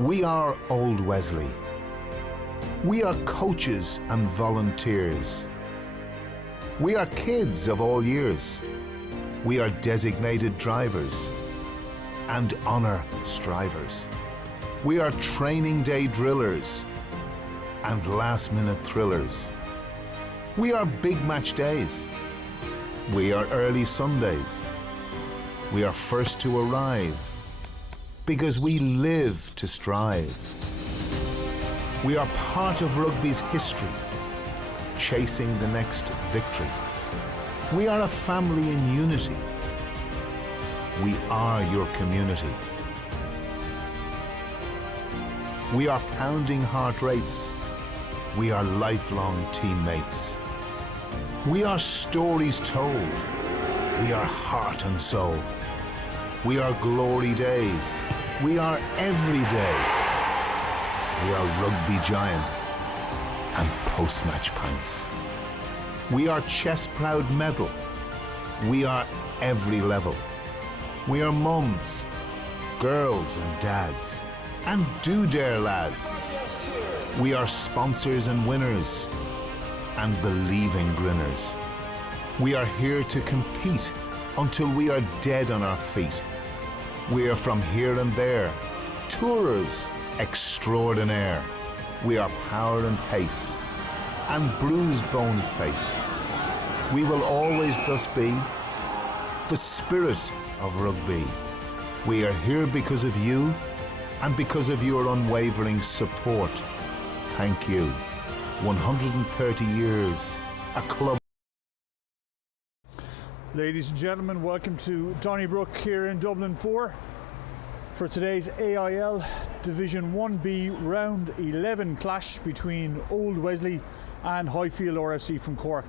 We are Old Wesley. We are coaches and volunteers. We are kids of all years. We are designated drivers and honour strivers. We are training day drillers and last-minute thrillers. We are big match days. We are early Sundays. We are first to arrive because we live to strive. We are part of rugby's history, chasing the next victory. We are a family in unity. We are your community. We are pounding heart rates. We are lifelong teammates. We are stories told. We are heart and soul. We are glory days. We are every day. We are rugby giants and post-match pints. We are chest-proud medal. We are every level. We are mums, girls and dads, and do dare lads. We are sponsors and winners, and believing grinners. We are here to compete until we are dead on our feet. We are from here and there, tourers extraordinaire. We are power and pace, and bruised bone face. We will always thus be the spirit of rugby. We are here because of you and because of your unwavering support. Thank you. 130 years, a club. Ladies and gentlemen, welcome to Donnybrook here in Dublin 4 for today's AIL Division 1B Round 11 clash between Old Wesley and Highfield RFC from Cork.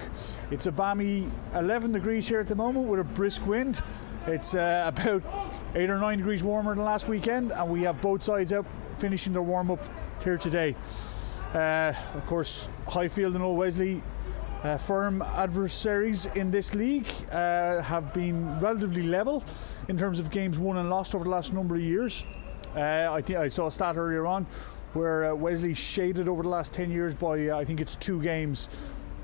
It's a balmy 11 degrees here at the moment with a brisk wind. It's about 8 or 9 degrees warmer than last weekend, and we have both sides out finishing their warm-up here today. Of course, Highfield and Old Wesley, firm adversaries in this league, have been relatively level in terms of games won and lost over the last number of years. I think I saw a stat earlier on where Wesley shaded over the last 10 years by I think it's 2 games.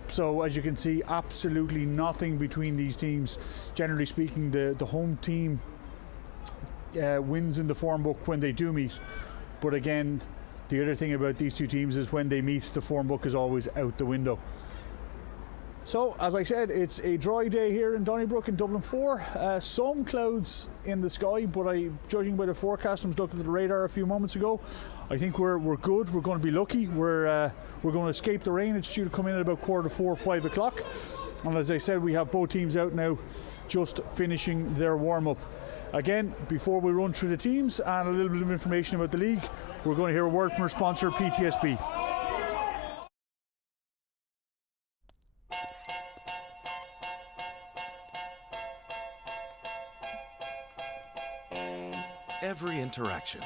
So as you can see, absolutely nothing between these teams. Generally speaking, the home team wins in the form book when they do meet. But again, the other thing about these two teams is when they meet, the form book is always out the window. So, as I said, it's a dry day here in Donnybrook in Dublin 4. Some clouds in the sky, but judging by the forecast, I was looking at the radar a few moments ago, I think we're good. We're going to be lucky. We're going to escape the rain. It's due to come in at about 4:45, 5 o'clock. And as I said, we have both teams out now just finishing their warm-up. Again, before we run through the teams and a little bit of information about the league, we're going to hear a word from our sponsor, PTSB. Every interaction,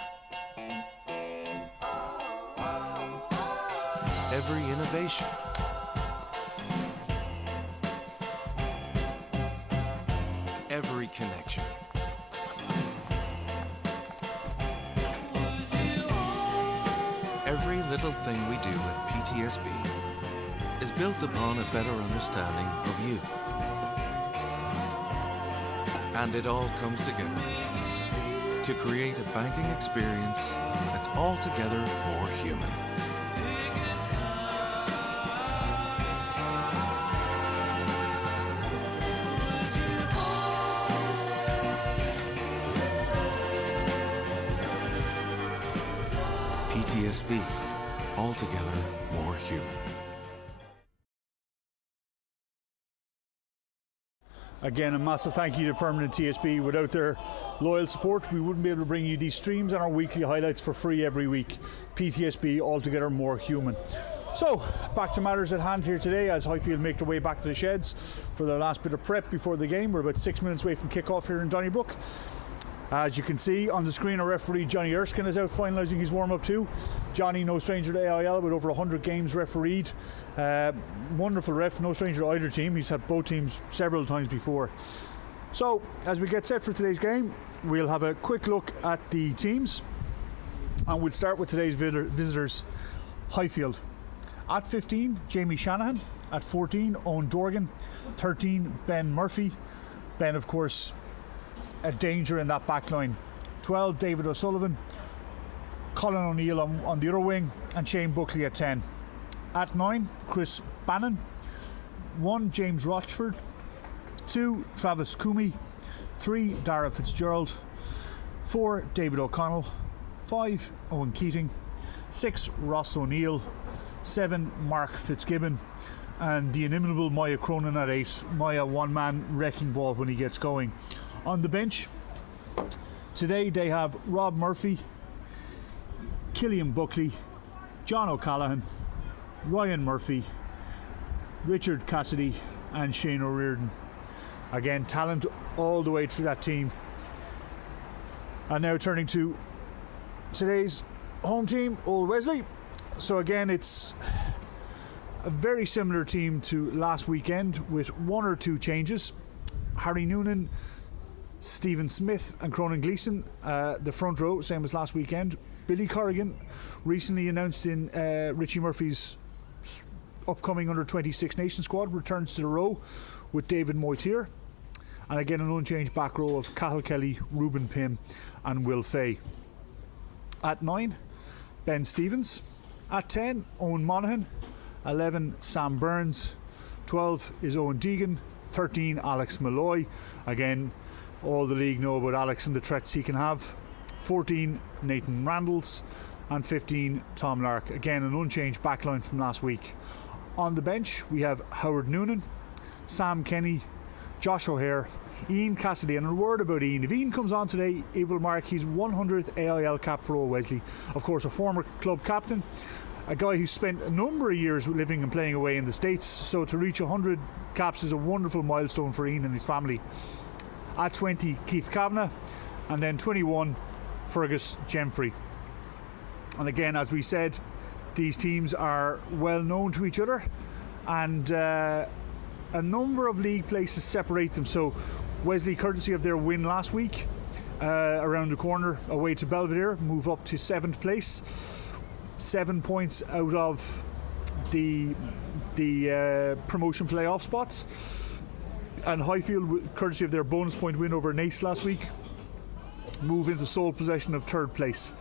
every innovation, every connection, every little thing we do at PTSB is built upon a better understanding of you. And it all comes together to create a banking experience that's altogether more human. PTSB, altogether more human. Again, a massive thank you to Permanent TSB. Without their loyal support, we wouldn't be able to bring you these streams and our weekly highlights for free every week. PTSB, altogether more human. So, back to matters at hand here today as Highfield make their way back to the sheds for their last bit of prep before the game. We're about 6 minutes away from kick-off here in Donnybrook. As you can see on the screen, our referee Johnny Erskine is out finalising his warm-up too. Johnny, no stranger to AIL, with over 100 games refereed. Wonderful ref, no stranger to either team. He's had both teams several times before. So, as we get set for today's game, we'll have a quick look at the teams. And we'll start with today's visitors, Highfield. At 15, Jamie Shanahan. At 14, Owen Dorgan. 13, Ben Murphy. Ben, of course, a danger in that back line. 12, David O'Sullivan. Colin O'Neill on the other wing, and Shane Buckley at 10. At 9, Chris Bannon. 1, James Rochford. 2, Travis Coomey. 3, Dara Fitzgerald. 4, David O'Connell. 5, Owen Keating. 6, Ross O'Neill. 7, Mark Fitzgibbon. And the inimitable Maya Cronin at 8. Maya, one-man wrecking ball when he gets going. On the bench, today they have Rob Murphy, Killian Buckley, John O'Callaghan, Ryan Murphy, Richard Cassidy and Shane O'Riordan. Again, talent all the way through that team. And now turning to today's home team, Old Wesley. So again, it's a very similar team to last weekend with one or two changes. Harry Noonan, Stephen Smith and Cronin Gleeson, the front row, same as last weekend. Billy Corrigan, recently announced in Richie Murphy's upcoming under-26 nation squad, returns to the row with David Moitier. And again, an unchanged back row of Cathal Kelly, Ruben Pym and Will Fay. At 9, Ben Stevens. At 10, Owen Monaghan. 11, Sam Burns. 12 is Owen Deegan. 13, Alex Malloy. Again, all the league know about Alex and the threats he can have. 14, Nathan Randalls. And 15, Tom Lark. Again, an unchanged backline from last week. On the bench, we have Howard Noonan, Sam Kenny, Josh O'Hare, Ian Cassidy. And a word about Ian. If Ian comes on today, it will mark his 100th AIL cap for Old Wesley. Of course, a former club captain, a guy who spent a number of years living and playing away in the States. So to reach 100 caps is a wonderful milestone for Ian and his family. At 20, Keith Kavanagh. And then 21, Fergus Gemfrey. And again, as we said, these teams are well known to each other, and a number of league places separate them. So Wesley, courtesy of their win last week, around the corner away to Belvedere, move up to 7th place, 7 points out of the promotion playoff spots. And Highfield, courtesy of their bonus point win over Nace last week, move into sole possession of 3rd place.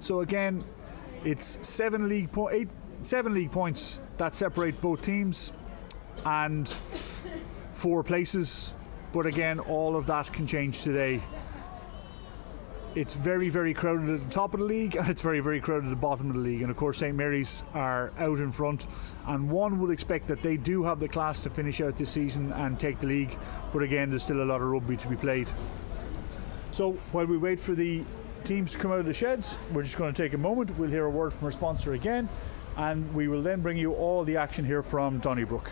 So again, it's 7 league points that separate both teams, and 4 places. But again, all of that can change today. It's very, very crowded at the top of the league, and it's very, very crowded at the bottom of the league. And of course, St. Mary's are out in front, and one would expect that they do have the class to finish out this season and take the league. But again, there's still a lot of rugby to be played. So while we wait for the teams to come out of the sheds, we're just going to take a moment. We'll hear a word from our sponsor again, and we will then bring you all the action here from Donnybrook.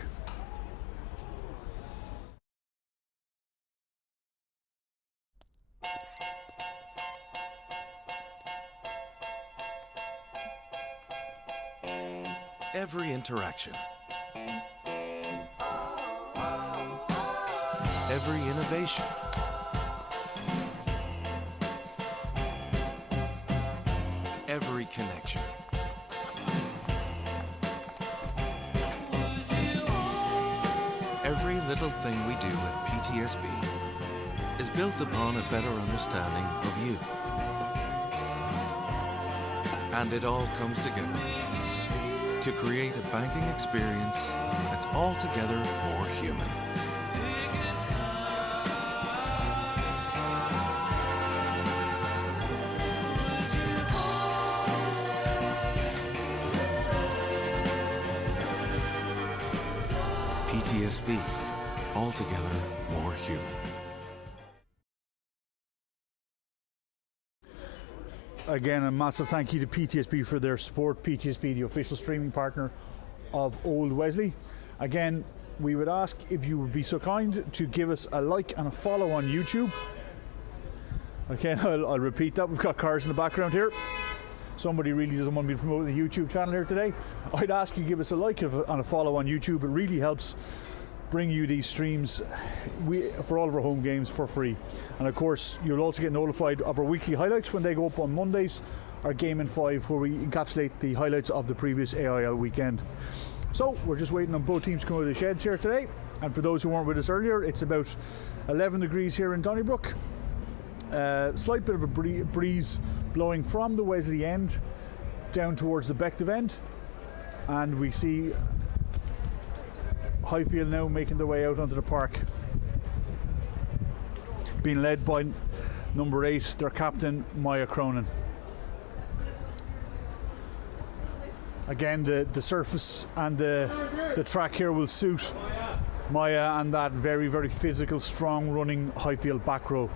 Every interaction, every innovation, every connection. Every little thing we do at PTSB is built upon a better understanding of you. And it all comes together to create a banking experience that's altogether more human. PTSB, altogether more human. Again, a massive thank you to PTSB for their support. PTSB, the official streaming partner of Old Wesley. Again, we would ask if you would be so kind to give us a like and a follow on YouTube. Again, I'll repeat that. We've got cars in the background here. Somebody really doesn't want me to promote the YouTube channel here today. I'd ask you to give us a like and a follow on YouTube. It really helps bring you these streams for all of our home games for free. And of course, you'll also get notified of our weekly highlights when they go up on Mondays our Game in 5, where we encapsulate the highlights of the previous AIL weekend. So we're just waiting on both teams to come out of the sheds here today. And for those who weren't with us earlier, it's about 11 degrees here in Donnybrook. Slight bit of a breeze blowing from the Wesley end down towards the Bective end. And we see Highfield now making their way out onto the park, being led by number 8, their captain, Maya Cronin. Again, the surface and the track here will suit Maya and that very, very physical, strong running Highfield back row.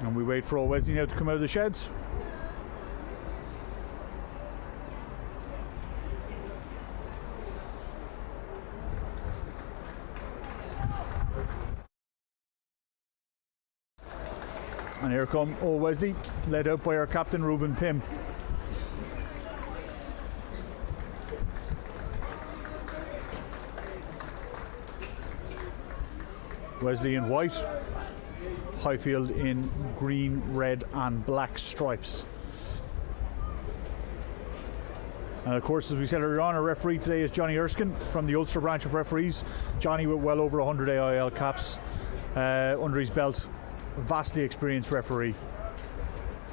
And we wait for old Wesley now to come out of the sheds. And here come old Wesley, led out by our captain, Ruben Pym. Wesley in white, Highfield in green, red and black stripes. And of course, as we said earlier on, our referee today is Johnny Erskine from the Ulster branch of referees. Johnny with well over 100 AIL caps under his belt. Vastly experienced referee,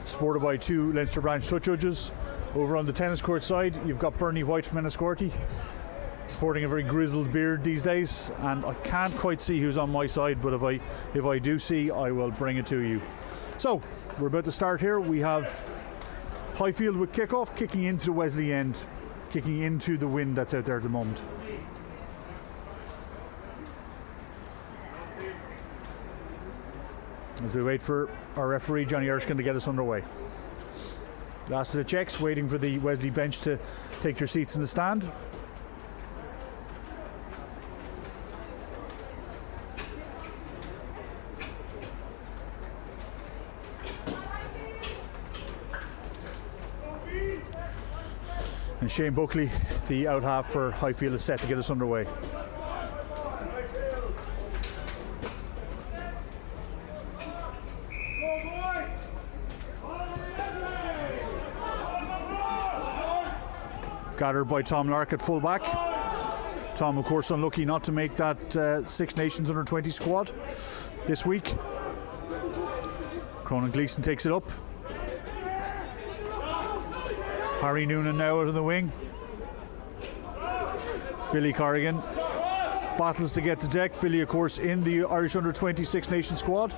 supported by 2 Leinster branch touch judges. Over on the tennis court side, you've got Bernie White from Enniscorthy, sporting a very grizzled beard these days, and I can't quite see who's on my side, but if I do see, I will bring it to you. So we're about to start here. We have Highfield with kickoff, kicking into the Wesley end, kicking into the wind that's out there at the moment. As we wait for our referee, Johnny Erskine, to get us underway. Last of the checks, waiting for the Wesley bench to take their seats in the stand. And Shane Buckley, the out half for Highfield, is set to get us underway. Gathered by Tom Lark at full back. Tom, of course, unlucky not to make that Six Nations under-20 squad this week. Cronin Gleeson takes it up. Harry Noonan now out of the wing. Billy Corrigan battles to get to deck. Billy, of course, in the Irish under-20 Six Nations squad.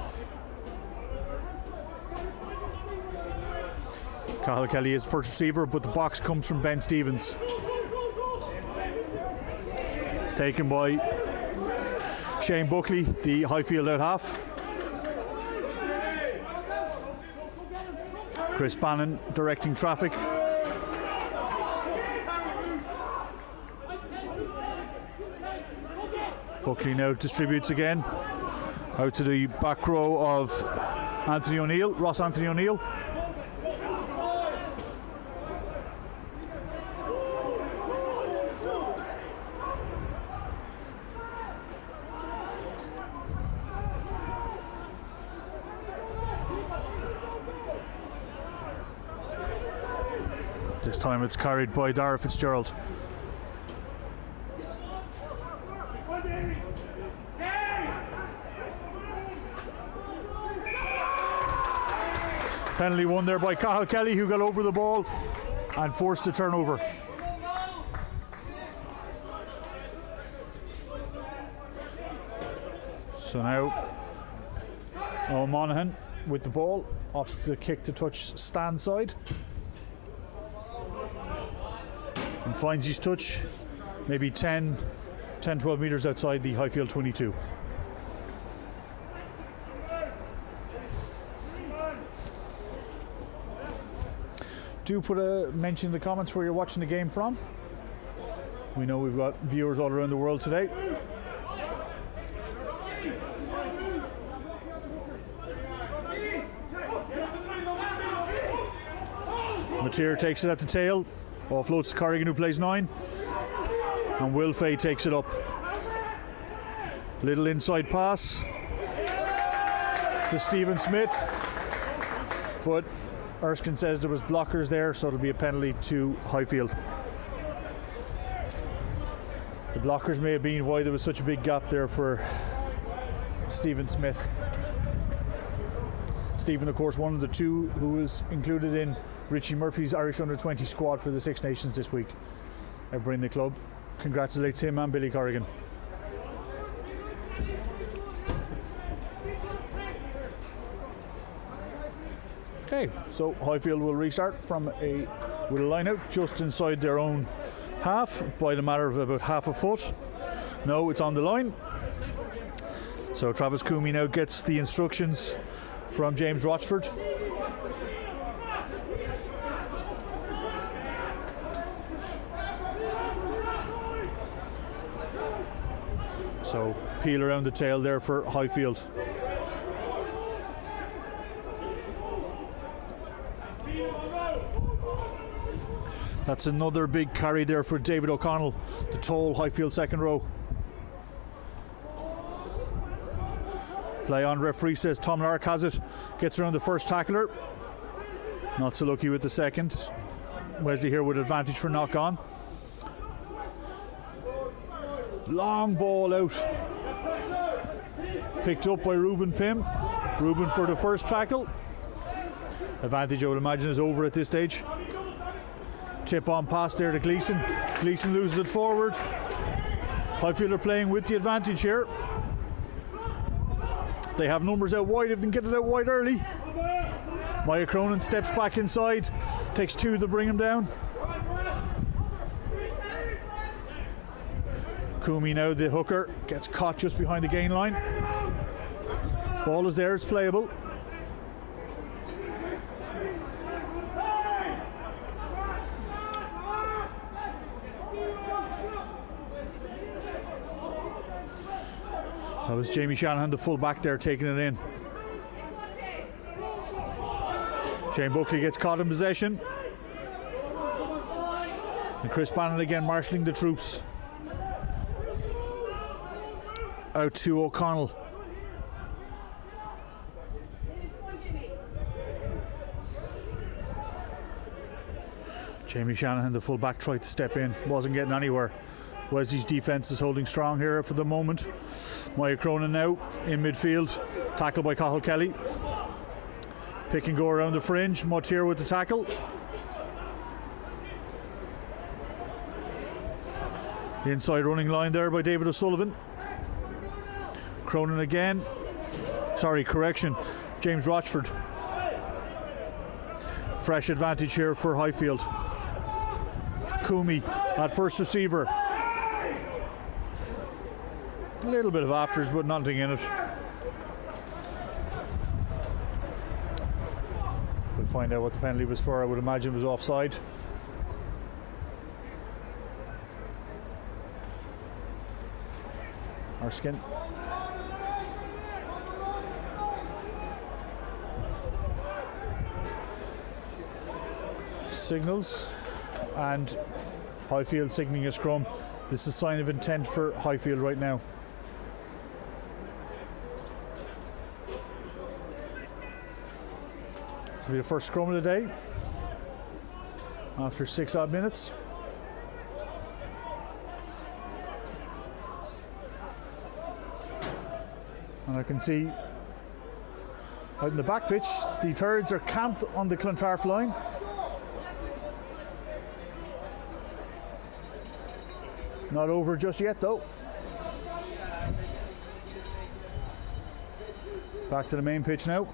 Cathal Kelly is first receiver, but the box comes from Ben Stevens. It's taken by Shane Buckley, the Highfield out half. Chris Bannon directing traffic. Buckley now distributes again out to the back row of Anthony O'Neill, Ross Anthony O'Neill. This time it's carried by Dara Fitzgerald. Penalty won there by Cathal Kelly, who got over the ball and forced a turnover. So now O'Monaghan with the ball, opts the kick to touch stand side. And finds his touch maybe 10, 12 metres outside the Highfield 22. Do put a mention in the comments where you're watching the game from. We know we've got viewers all around the world today. Mateer takes it at the tail, offloads to Corrigan, who plays 9, and Will Fay takes it up. Little inside pass to Stephen Smith, but Erskine says there was blockers there, so it'll be a penalty to Highfield. The blockers may have been why there was such a big gap there for Stephen Smith. Stephen, of course, one of the two who was included in Richie Murphy's Irish Under-20 squad for the Six Nations this week. Everybody in the club congratulates him and Billy Corrigan. Okay, so Highfield will restart with a line out just inside their own half by the matter of about half a foot. No, it's on the line. So Travis Coomey now gets the instructions from James Rochford. So peel around the tail there for Highfield. That's another big carry there for David O'Connell, the tall Highfield second row. Play on, referee says Tom Lark has it. Gets around the first tackler. Not so lucky with the second. Wesley here with advantage for knock on. Long ball out. Picked up by Ruben Pym. Ruben for the first tackle. Advantage, I would imagine, is over at this stage. Tip on pass there to Gleeson. Gleeson loses it forward. Highfield are playing with the advantage here. They have numbers out wide if they can get it out wide early. Maya Cronin steps back inside. Takes two to bring him down. Coomey now, the hooker, gets caught just behind the gain line. Ball is there, it's playable. That was Jamie Shanahan, the full back there, taking it in. Shane Buckley gets caught in possession. And Chris Bannon again marshalling the troops. Out to O'Connell. Jamie Shanahan, the full back, tried to step in, wasn't getting anywhere. Wesley's defence is holding strong here for the moment. Maya Cronin now in midfield, tackled by Cathal Kelly. Pick and go around the fringe. Mottier with the tackle. The inside running line there by David O'Sullivan. Cronin again. Sorry, correction. James Rochford. Fresh advantage here for Highfield. Coomey at first receiver. A little bit of afters, but nothing in it. We'll find out what the penalty was for. I would imagine it was offside. Erskine. Signals, and Highfield signaling a scrum. This is a sign of intent for Highfield right now. This will be the first scrum of the day after 6 odd minutes. And I can see out in the back pitch, the thirds are camped on the Clontarf line. Not over just yet though. Back to the main pitch now.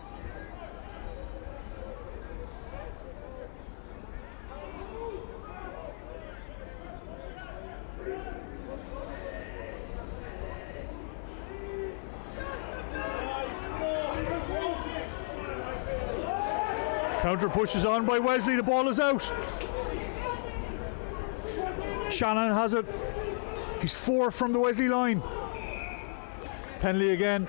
Counter pushes on by Wesley, the ball is out. Shannon has it. He's 4 from the Wesley line. Penalty again.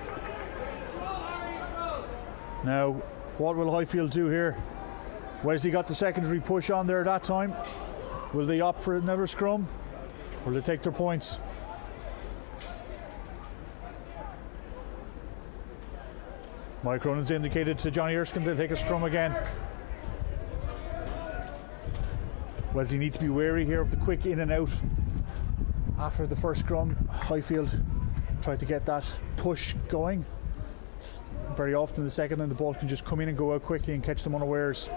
Now, what will Highfield do here? Wesley got the secondary push on there that time. Will they opt for another scrum? Or will they take their points? Mike Cronin's indicated to Johnny Erskine to take a scrum again. Wesley need to be wary here of the quick in and out after the first scrum. Highfield tried to get that push going. It's very often the second and the ball can just come in and go out quickly and catch them unawares.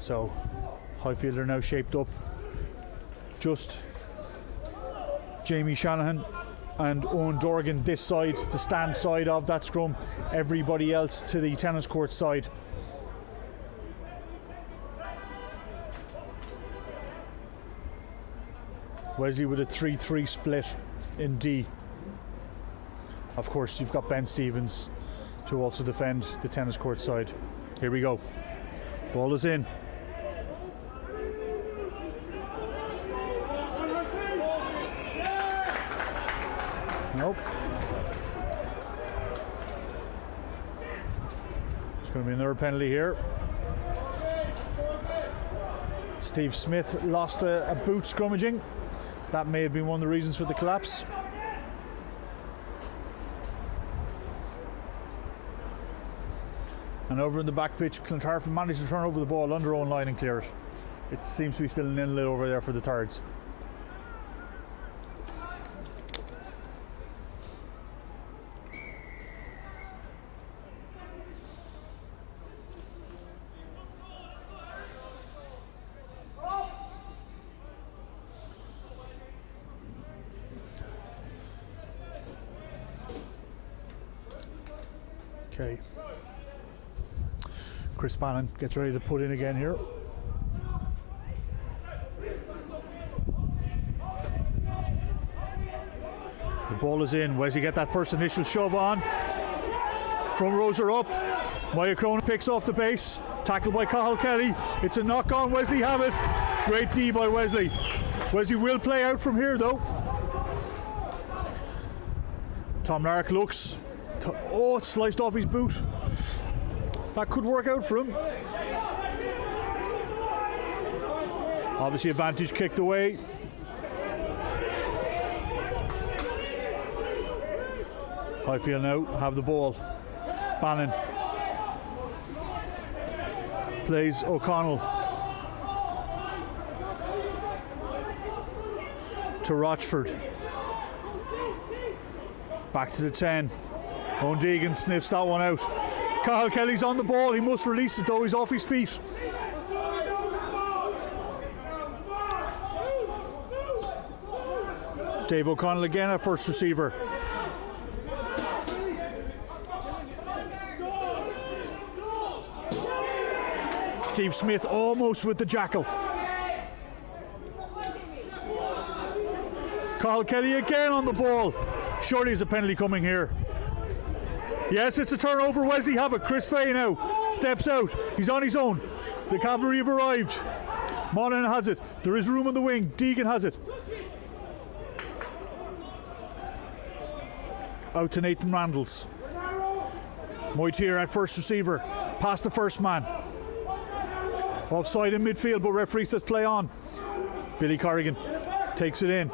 So Highfield are now shaped up. Just Jamie Shanahan and Owen Dorgan this side, the stand side of that scrum. Everybody else to the tennis court side. Wesley with a 3-3 split in D. Of course, you've got Ben Stevens to also defend the tennis court side. Here we go. Ball is in. Nope. It's going to be another penalty here. Steve Smith lost a boot scrummaging. That may have been one of the reasons for the collapse. And over in the back pitch, Clontarf managed to turn over the ball under own line and clear it. It seems to be still an inlet over there for the Thirds. Okay. Chris Bannon gets ready to put in again here. The ball is in. Wesley get that first initial shove on. Front rows are up. Maya Cronin picks off the base. Tackled by Cathal Kelly. It's a knock on. Wesley have it. Great D by Wesley. Wesley will play out from here though. Tom Lark looks. Oh, it's sliced off his boot. That could work out for him. Obviously advantage kicked away. Highfield now have the ball. Bannon plays O'Connell to Rochford. Back to the 10. Owen Deegan sniffs that one out. Cathal Kelly's on the ball. He must release it though. He's off his feet. Dave O'Connell again at first receiver. Steve Smith almost with the jackal. Cathal Kelly again on the ball. Surely there's a penalty coming here. Yes, it's a turnover. Wesley have it. Chris Fay now steps out. He's on his own. The cavalry have arrived. Monaghan has it. There is room on the wing. Deegan has it. Out to Nathan Randalls. Moitier at first receiver. Past the first man. Offside in midfield, but referee says play on. Billy Corrigan takes it in.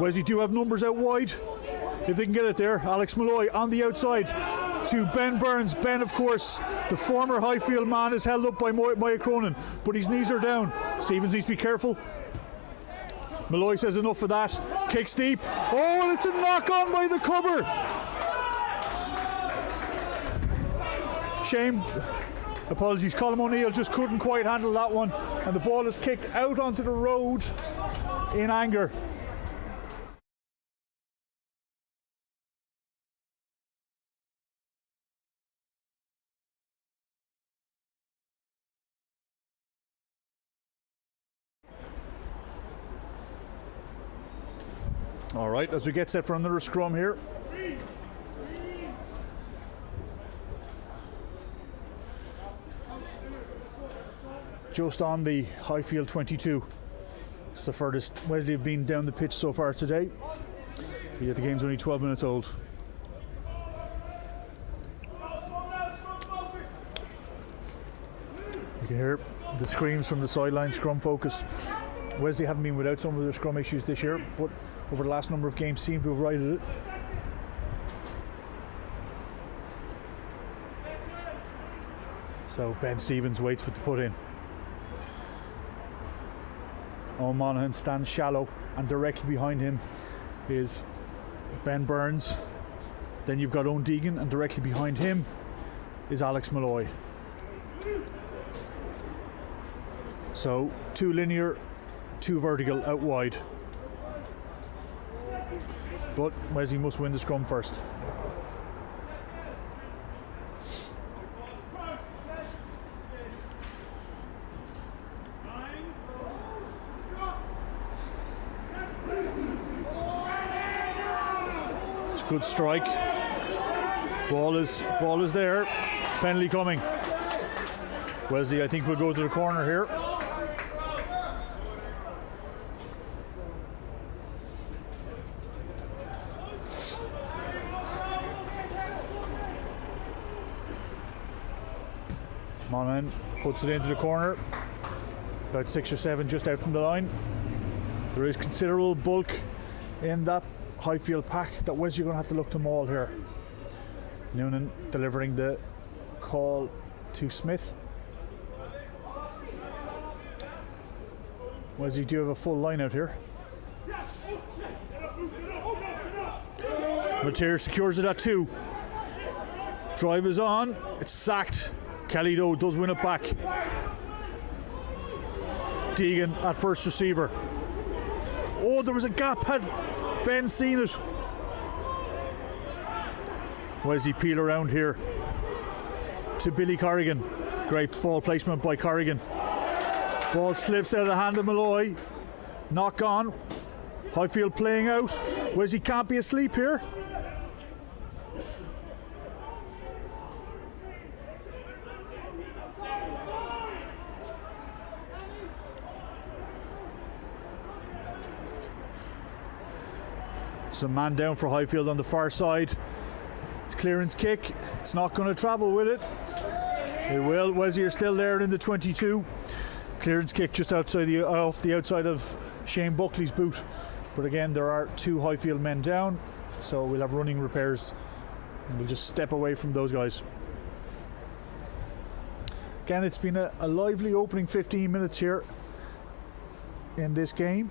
Wesley do have numbers out wide. If they can get it there. Alex Malloy on the outside to Ben Burns. Ben, of course, the former Highfield man, is held up by Maya Cronin, but his knees are down. Stevens needs to be careful. Malloy says enough of that. Kicks deep. Oh, and it's a knock on by the cover. Shame. Apologies. Colm O'Neill just couldn't quite handle that one, and the ball is kicked out onto the road in anger. All right, as we get set for another scrum here. Just on the Highfield 22. It's the furthest Wesley have been down the pitch so far today. Yet the game's only 12 minutes old. You can hear the screams from the sideline. Scrum focus. Wesley haven't been without some of their scrum issues this year, but over the last number of games seem to have righted it. So Ben Stevens waits with the put in. O'Monaghan stands shallow, and directly behind him is Ben Burns. Then you've got Owen Deegan, and directly behind him is Alex Malloy. So 2 linear, 2 vertical out wide. But Wesley must win the scrum first. It's a good strike. Ball is there. Penalty coming. Wesley, I think, will go to the corner here. Monaghan puts it into the corner, about 6 or 7 just out from the line. There is considerable bulk in that Highfield pack that Wesley are going to have to look to maul here. Noonan delivering the call to Smith. Wesley do have a full line out here. Mateer secures it at 2. Drive is on, it's sacked. Kelly though does win it back. Deegan at first receiver. Oh, there was a gap. Had Ben seen it? Wesley peel around here to Billy Corrigan. Great ball placement by Corrigan. Ball slips out of the hand of Malloy. Knock on. Highfield playing out. Wesley can't be asleep here. It's a man down for Highfield on the far side. It's clearance kick. It's not going to travel with it. It will. Wesley are still there in the 22. Clearance kick just outside off the outside of Shane Buckley's boot. But again, there are 2 Highfield men down, so we'll have running repairs. And we'll just step away from those guys. Again, it's been a lively opening 15 minutes here in this game.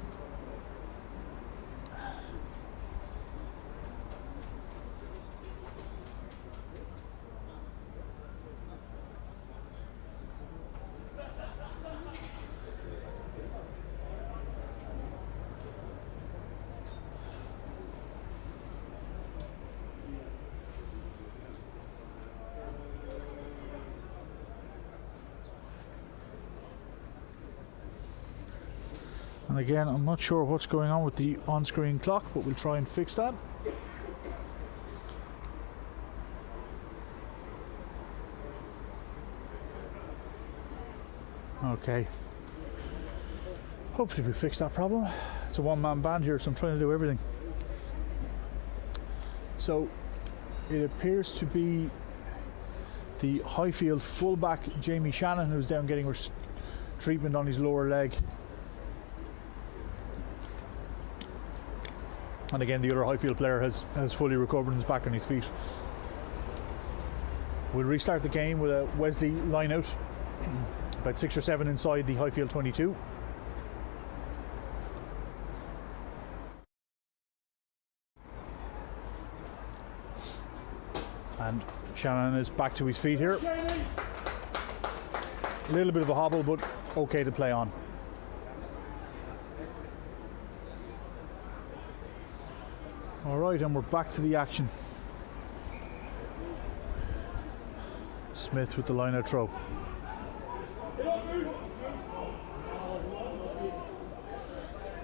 And again, I'm not sure what's going on with the on-screen clock, but we'll try and fix that. Okay. Hopefully we fix that problem. It's a one-man band here, so I'm trying to do everything. So it appears to be the Highfield fullback Jamie Shannon who's down getting treatment on his lower leg. And again, the other Highfield player has fully recovered and is back on his feet. We'll restart the game with a Wesley line out, about 6 or 7 inside the Highfield 22. And Shannon is back to his feet here. A little bit of a hobble, but okay to play on. Alright, and we're back to the action. Smith with the line out throw.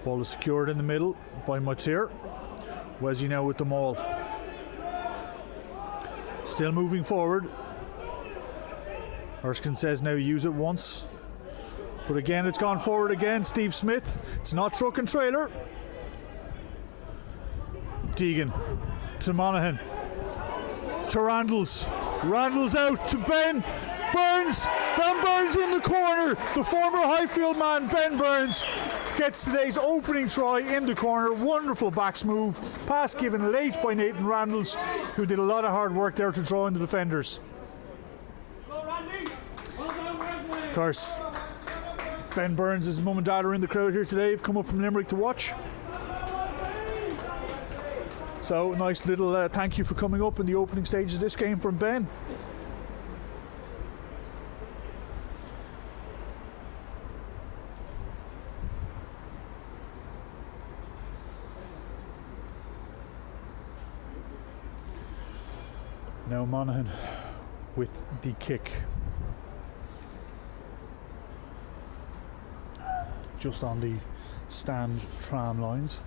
Ball is secured in the middle by Mateer. Wesley now with the maul. Still moving forward. Erskine says now use it once. But again, it's gone forward again. Steve Smith. It's not truck and trailer. Deegan to Monaghan to Randalls. Randalls out to Ben. Burns! Ben Burns in the corner! The former Highfield man, Ben Burns, gets today's opening try in the corner. Wonderful backs move. Pass given late by Nathan Randalls, who did a lot of hard work there to draw in the defenders. Of course, Ben Burns' his mum and dad are in the crowd here today. They've come up from Limerick to watch. So nice little thank you for coming up in the opening stages of this game from Ben. Now Monaghan with the kick. Just on the stand tram lines.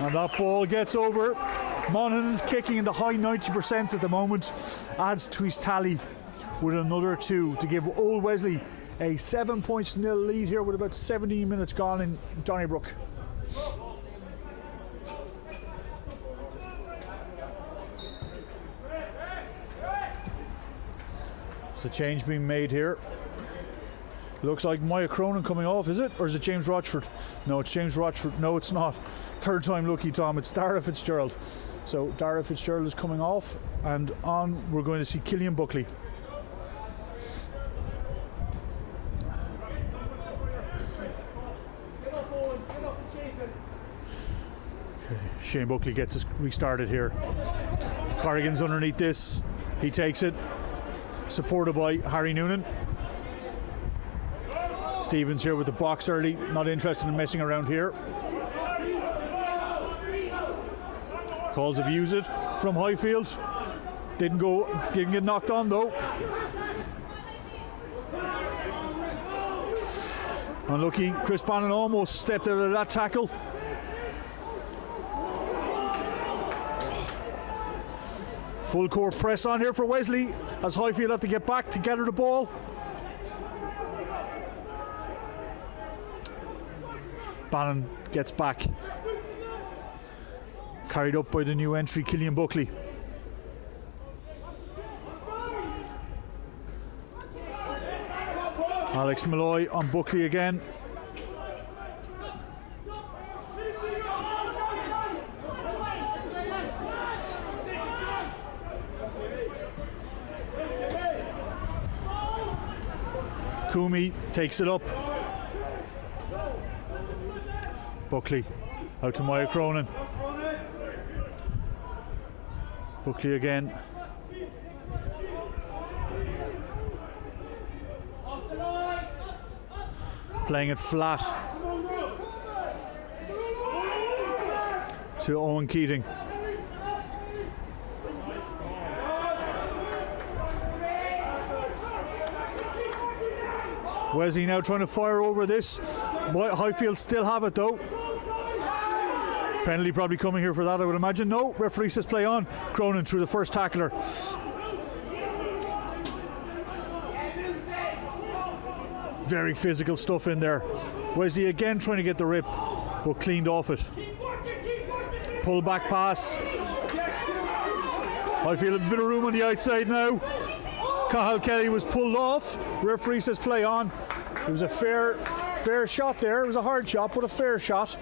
And that ball gets over. Monaghan's kicking in the high 90% at the moment, adds to his tally with another 2 to give Old Wesley a 7-0 lead here with about 17 minutes gone in Donnybrook. It's a change being made here. Looks like Maya Cronin coming off, is it? Or is it James Rochford? No, it's James Rochford. No, it's not. Third time lucky, Tom. It's Dara Fitzgerald. So Dara Fitzgerald is coming off, and on we're going to see Killian Buckley. Okay, Shane Buckley gets us restarted here. Corrigan's underneath this. He takes it. Supported by Harry Noonan. Stevens here with the box early. Not interested in messing around here. Calls have used it from Highfield. Didn't get knocked on though. Unlucky. Chris Bannon almost stepped out of that tackle. Full court press on here for Wesley as Highfield have to get back to gather the ball. Bannon gets back. Carried up by the new entry, Killian Buckley. Alex Malloy on Buckley again. Kumi takes it up. Buckley out to Maya Cronin. Buckley again. Playing it flat to Owen Keating. Wesley now trying to fire over this. Highfield still have it though. Penalty probably coming here for that, I would imagine. No, referee says play on. Cronin through the first tackler. Very physical stuff in there. Wesley again trying to get the rip, but cleaned off it. Pull back pass. I feel a bit of room on the outside now. Cathal Kelly was pulled off. Referee says play on. It was a fair shot there. It was a hard shot, but a fair shot.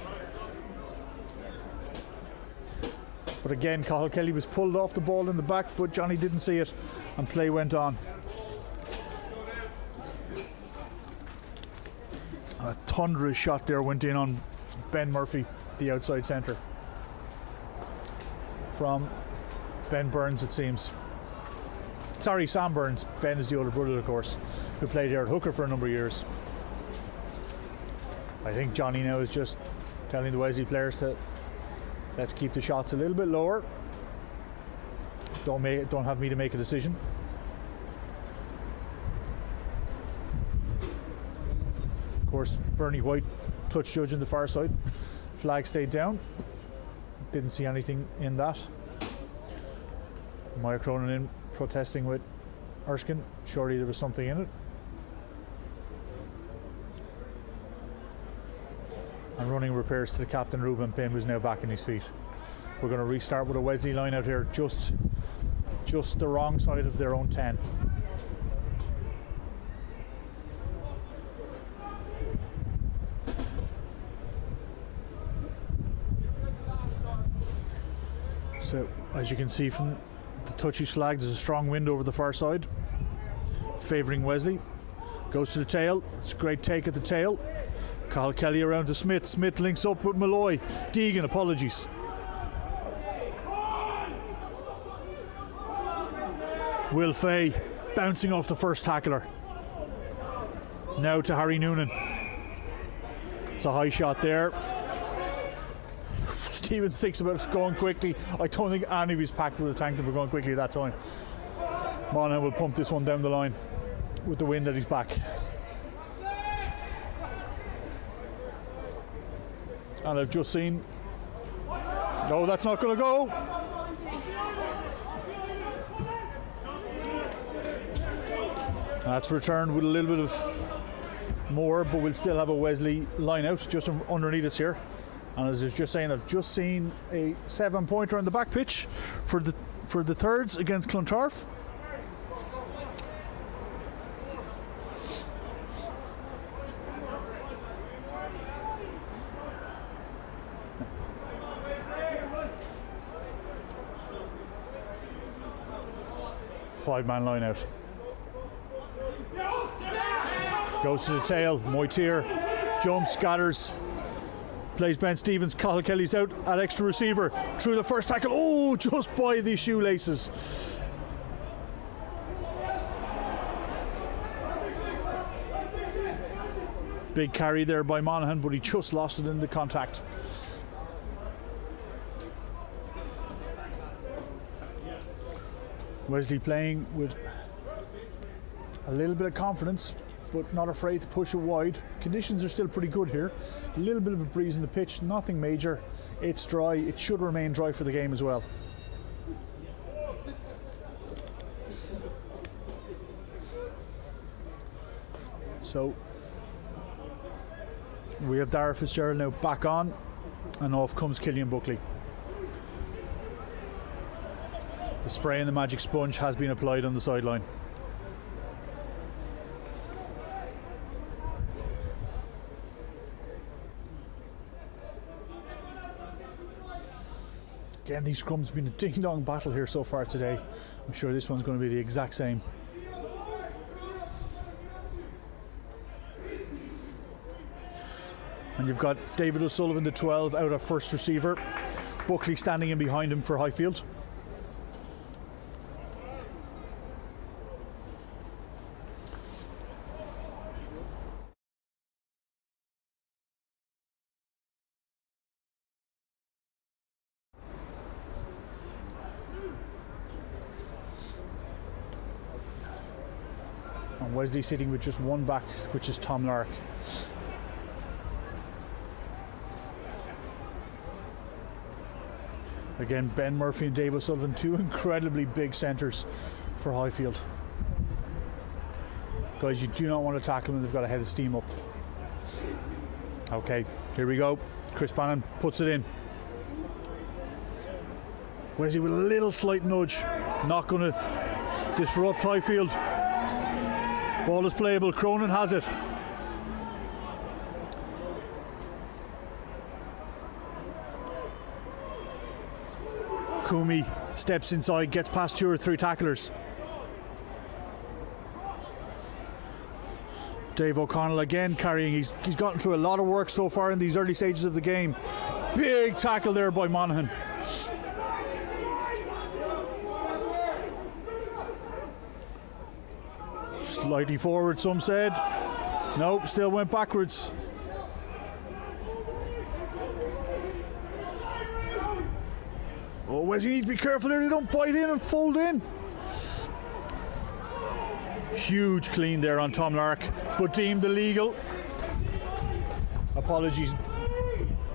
But again, Cathal Kelly was pulled off the ball in the back, but Johnny didn't see it, and play went on. A thunderous shot there went in on Ben Murphy, the outside centre. From Ben Burns, it seems. Sorry, Sam Burns. Ben is the older brother, of course, who played here at hooker for a number of years. I think Johnny now is just telling the Wesley players to let's keep the shots a little bit lower. Don't have me to make a decision. Of course, Bernie White, touch judge on the far side. Flag stayed down. Didn't see anything in that. Maya Cronin in protesting with Erskine. Surely there was something in it. And running repairs to the captain, Ruben Pym, who's now back on his feet. We're going to restart with a Wesley line out here, just the wrong side of their own 10. So, as you can see from the touchy slag, there's a strong wind over the far side, favouring Wesley. Goes to the tail. It's a great take at the tail. Carl Kelly around to Smith. Smith links up with Malloy. Deegan, apologies. Will Fay bouncing off the first tackler. Now to Harry Noonan. It's a high shot there. Stevens thinks about going quickly. I don't think any of his pack would have tanked him for going quickly at that time. Monaghan will pump this one down the line with the wind at his back. And I've just seen... No, that's not going to go. That's returned with a little bit of more, but we'll still have a Wesley line out just underneath us here. And as I was just saying, I've just seen a 7-pointer on the back pitch for the thirds against Clontarf. Five-man line out. Goes to the tail. Moitier jumps, scatters. Plays Ben Stevens. Cathal Kelly's out at extra receiver. Through the first tackle. Oh, just by the shoelaces. Big carry there by Monaghan, but he just lost it in the contact. Wesley playing with a little bit of confidence, but not afraid to push it wide. Conditions are still pretty good here. A little bit of a breeze in the pitch, nothing major. It's dry. It should remain dry for the game as well. So we have Dara Fitzgerald now back on, and off comes Killian Buckley. The spray and the magic sponge has been applied on the sideline. Again, these scrums have been a ding-dong battle here so far today. I'm sure this one's going to be the exact same. And you've got David O'Sullivan, the 12, out at first receiver. Buckley standing in behind him for Highfield. And Wesley sitting with just one back, which is Tom Lark. Again, Ben Murphy and Dave O'Sullivan, two incredibly big centres for Highfield. Guys, you do not want to tackle them, they've got a head of steam up. Okay, here we go. Chris Bannon puts it in. Wesley with a little slight nudge. Not going to disrupt Highfield. Ball is playable. Cronin has it. Kumi steps inside, gets past 2 or 3 tacklers. Dave O'Connell again carrying. He's gotten through a lot of work so far in these early stages of the game. Big tackle there by Monaghan. Slightly forward, some said. Nope, still went backwards. Oh, Wesley, you need to be careful there, they don't bite in and fold in. Huge clean there on Tom Lark, but deemed illegal. Apologies.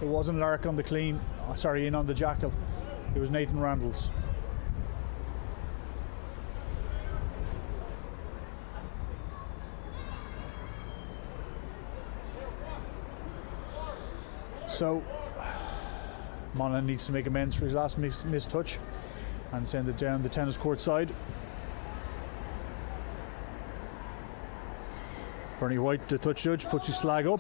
It wasn't Lark on the clean. Oh, sorry, in on the jackal. It was Nathan Randalls. So Monaghan needs to make amends for his last missed touch and send it down the tennis court side. Bernie White, the touch judge, puts his flag up.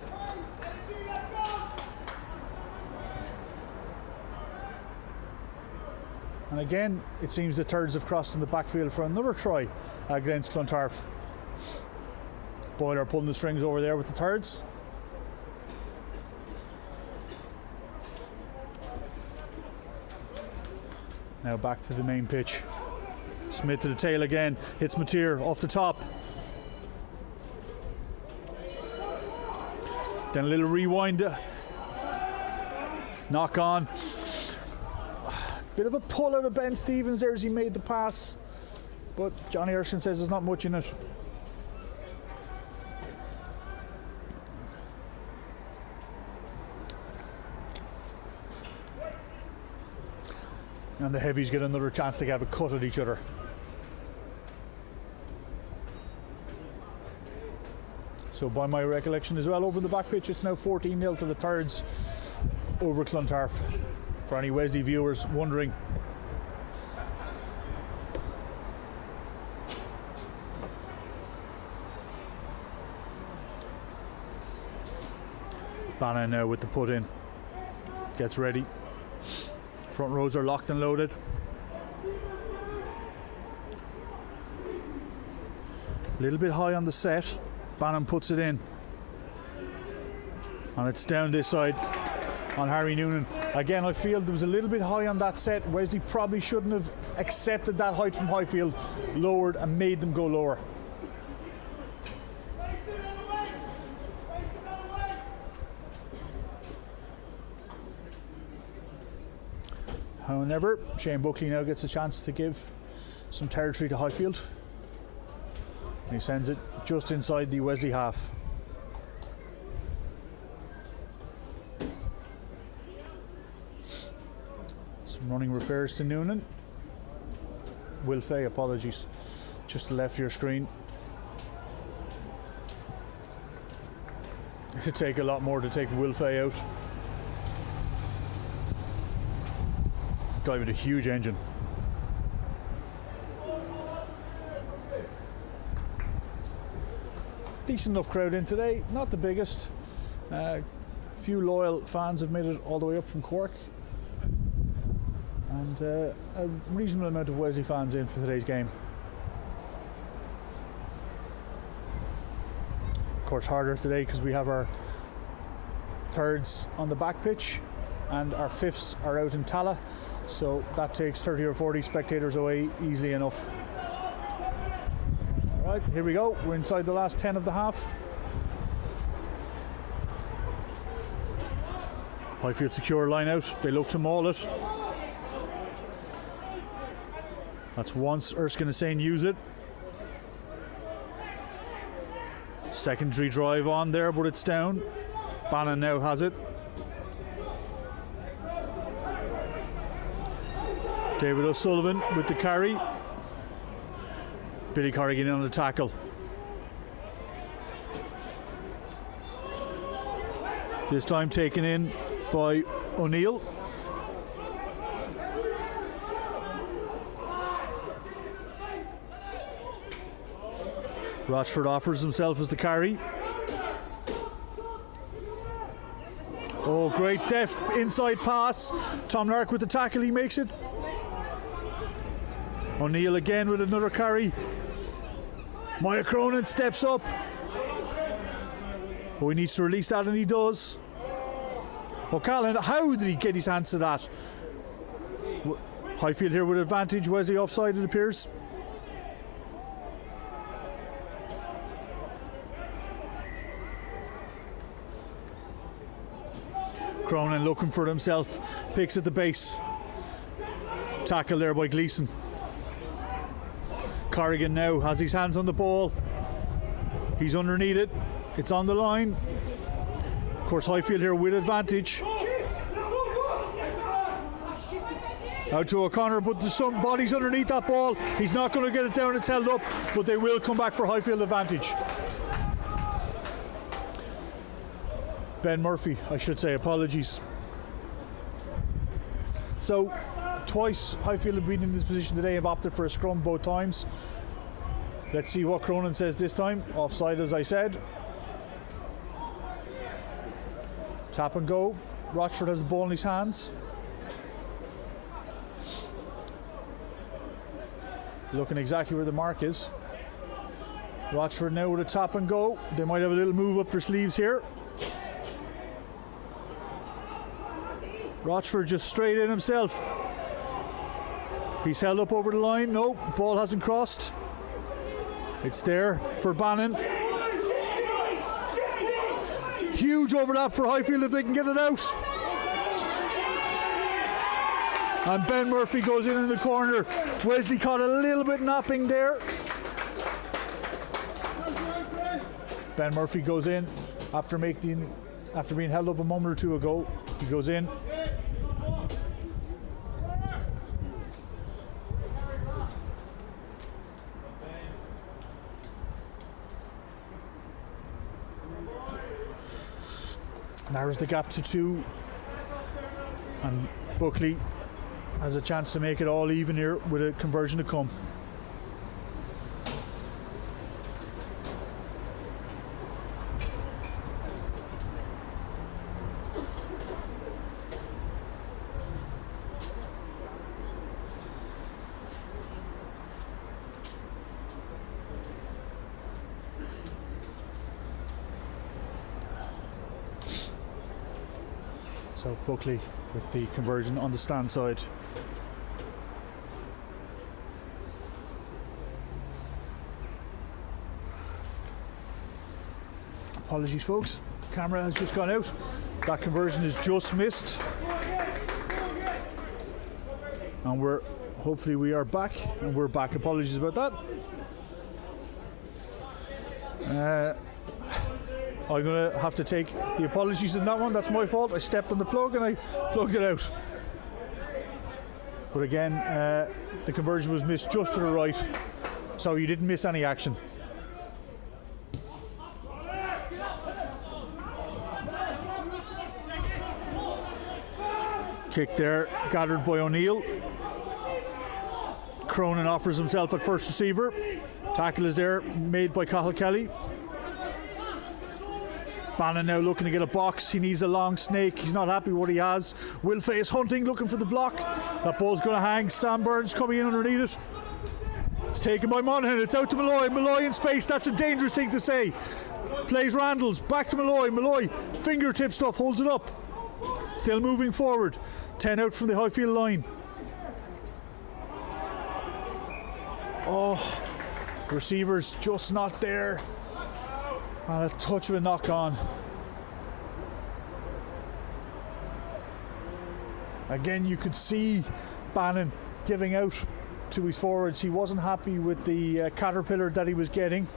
And again, it seems the thirds have crossed in the backfield for another try against Clontarf. Boyler pulling the strings over there with the thirds. Now back to the main pitch. Smith to the tail again, hits Mateer off the top. Then a little rewind. Knock on. Bit of a pull out of Ben Stevens there as he made the pass. But Johnny Erskine says there's not much in it. And the heavies get another chance to have a cut at each other. So by my recollection as well, over the back pitch, it's now 14-0 to the thirds over Clontarf. For any Wesley viewers wondering. Bannon now with the put in. Gets ready. Front rows are locked and loaded. A little bit high on the set. Bannon puts it in. And it's down this side on Harry Noonan. Again, I feel there was a little bit high on that set. Wesley probably shouldn't have accepted that height from Highfield, lowered and made them go lower. However, Shane Buckley now gets a chance to give some territory to Highfield. He sends it just inside the Wesley half. Some running repairs to Noonan. Will Fay, apologies, just to the left of your screen. It'd take a lot more to take Will Fay out. Guy with a huge engine. Decent enough crowd in today, not the biggest. Few loyal fans have made it all the way up from Cork. And a reasonable amount of Wesley fans in for today's game. Of course, harder today because we have our thirds on the back pitch and our fifths are out in Tala. So that takes 30 or 40 spectators away easily enough. All right, here we go. We're inside the last 10 of the half. Highfield secure line out. They look to maul it. That's once Erskine is saying use it. Secondary drive on there, but it's down. Bannon now has it. David O'Sullivan with the carry. Billy Corrigan on the tackle. This time taken in by O'Neill. Rochford offers himself as the carry. Oh, great deft inside pass. Tom Lark with the tackle, he makes it. O'Neill again with another carry. Maya Cronin steps up. Oh, he needs to release that, and he does. O'Callaghan, how did he get his hands to that? Highfield here with advantage. Wesley offside, it appears. Cronin looking for himself, picks at the base. Tackle there by Gleeson. Corrigan now has his hands on the ball. He's underneath it. It's on the line. Of course, Highfield here with advantage. Out to O'Connor, but there's some bodies underneath that ball. He's not going to get it down, it's held up, but they will come back for Highfield advantage. Ben Murphy, I should say, apologies. So, twice Highfield have been in this position today, have opted for a scrum both times. Let's see what Cronin says this time. Offside, as I said. Tap and go. Rochford has the ball in his hands. Looking exactly where the mark is. Rochford now with a tap and go. They might have a little move up their sleeves here. Rochford just straight in himself. He's held up over the line. No, ball hasn't crossed. It's there for Bannon. Huge overlap for Highfield if they can get it out. And Ben Murphy goes in the corner. Wesley caught a little bit napping there. Ben Murphy goes in after being held up a moment or two ago. He goes in. Narrows the gap to 2, and Buckley has a chance to make it all even here with a conversion to come. So Buckley with the conversion on the stand side. Apologies folks, camera has just gone out. That conversion is just missed. And hopefully we are back, and we're back. Apologies about that. I'm going to have to take the apologies in that one. That's my fault. I stepped on the plug and I plugged it out. But again, the conversion was missed just to the right, so you didn't miss any action. Kick there, gathered by O'Neill. Cronin offers himself at first receiver. Tackle is there, made by Cathal Kelly. Bannon now looking to get a box. He needs a long snake. He's not happy with what he has. Will face hunting, looking for the block. That ball's going to hang. Sam Burns coming in underneath it. It's taken by Monaghan. It's out to Malloy. Malloy in space. That's a dangerous thing to say. Plays Randalls. Back to Malloy. Malloy, fingertip stuff, holds it up. Still moving forward. 10 out from the Highfield line. Oh, receiver's just not there. And a touch of a knock on. Again, you could see Bannon giving out to his forwards. He wasn't happy with the caterpillar that he was getting,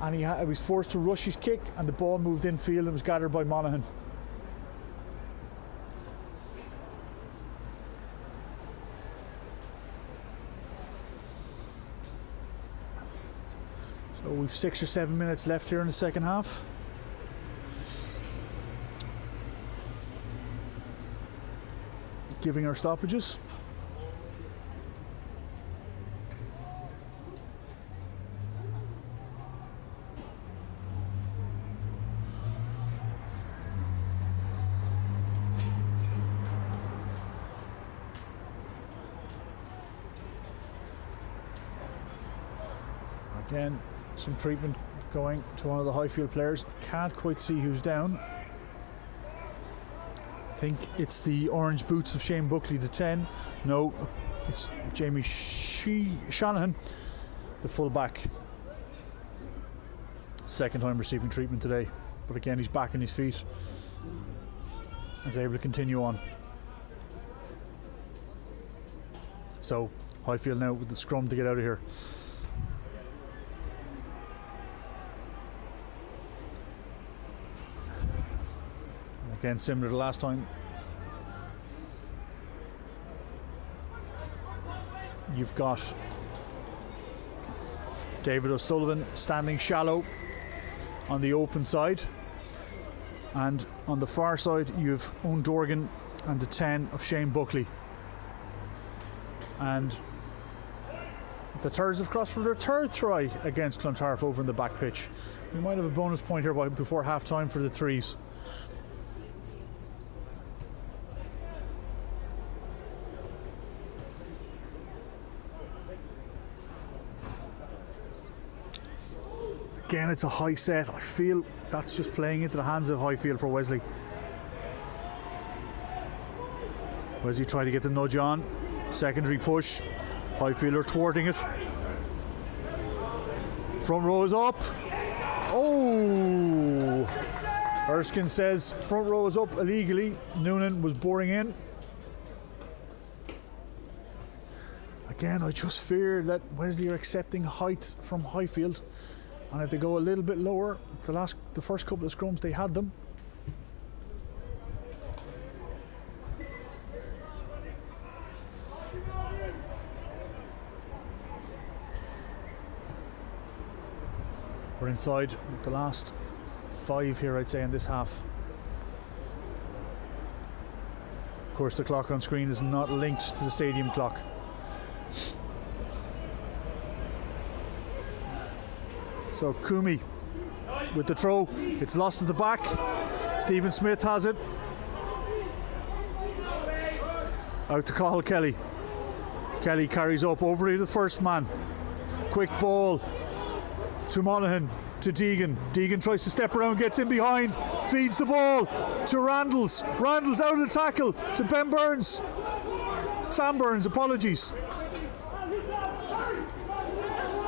and he was forced to rush his kick, and the ball moved infield and was gathered by Monaghan. So we've 6 or 7 minutes left here in the second half. Giving our stoppages. Again, some treatment going to one of the Highfield players. Can't quite see who's down. I think it's the orange boots of Shane Buckley, the 10. No, it's Jamie Shanahan, the full-back. Second time receiving treatment today. But again, he's back on his feet. He's able to continue on. So, Highfield now with the scrum to get out of here. Again, similar to last time. You've got David O'Sullivan standing shallow on the open side. And on the far side, you've Owen Dorgan and the 10 of Shane Buckley. And the Thurs have crossed for their third try against Clontarf over in the back pitch. We might have a bonus point here before half time for the threes. Again, it's a high set. I feel that's just playing into the hands of Highfield for Wesley. Wesley tried to get the nudge on. Secondary push. Highfield are thwarting it. Front row is up. Oh! Erskine says front row is up illegally. Noonan was boring in. Again, I just fear that Wesley are accepting height from Highfield. And if they go a little bit lower, the first couple of scrums they had them. We're inside the last 5 here, I'd say, in this half. Of course, the clock on screen is not linked to the stadium clock. So Kumi with the throw. It's lost at the back. Stephen Smith has it. Out to Cathal Kelly. Kelly carries up over to the first man. Quick ball to Monaghan, to Deegan. Deegan tries to step around, gets in behind, feeds the ball to Randalls. Randalls out of the tackle to Ben Burns. Sam Burns, apologies.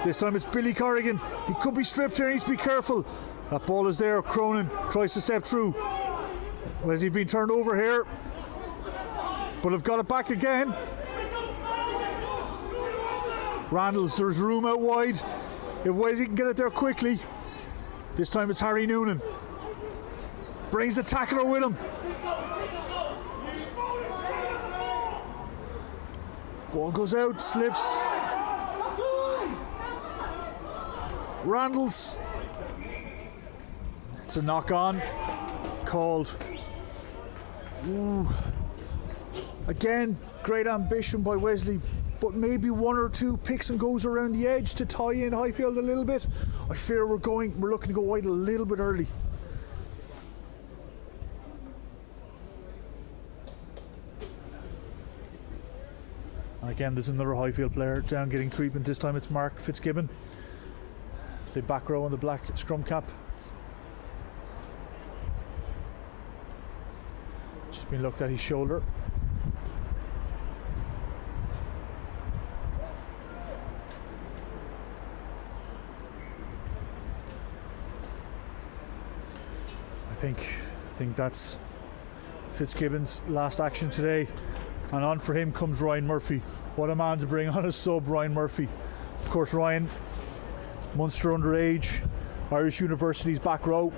This time it's Billy Corrigan. He could be stripped here, he needs to be careful. That ball is there. Cronin tries to step through. Wesley been turned over here, but have got it back again. Randalls, there's room out wide. If Wesley can get it there quickly. This time it's Harry Noonan. Brings the tackler with him. Ball goes out, slips. Randalls. It's a knock on. Called. Ooh. Again, great ambition by Wesley, but maybe one or two picks and goes around the edge to tie in Highfield a little bit. I fear we're looking to go wide a little bit early. And again, there's another Highfield player down getting treatment. This time it's Mark Fitzgibbon, the back row in the black scrum cap. Just been looked at his shoulder. I think that's Fitzgibbon's last action today, and on for him comes Ryan Murphy. What a man to bring on a sub, Ryan Murphy. Of course, Ryan, Munster underage, Irish University's back row,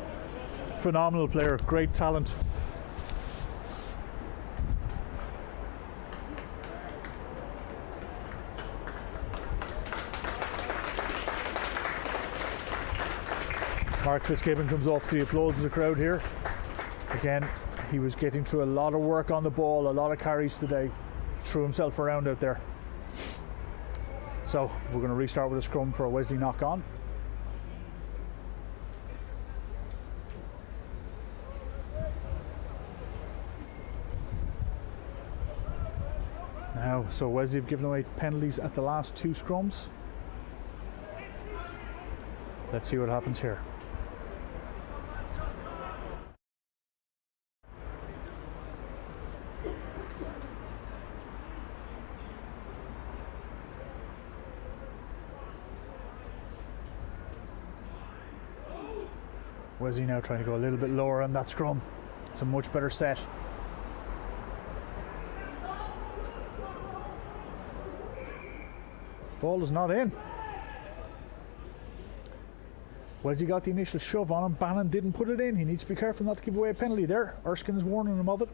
phenomenal player, great talent. Mark Fitzgibbon comes off to the applause of the crowd here. Again, he was getting through a lot of work on the ball, a lot of carries today. Threw himself around out there. So we're going to restart with a scrum for a Wesley knock on. Now, so Wesley have given away penalties at the last 2 scrums. Let's see what happens here. Wesley now trying to go a little bit lower on that scrum. It's a much better set. Ball is not in. Wesley got the initial shove on him. Bannon didn't put it in. He needs to be careful not to give away a penalty there. Erskine is warning him of it.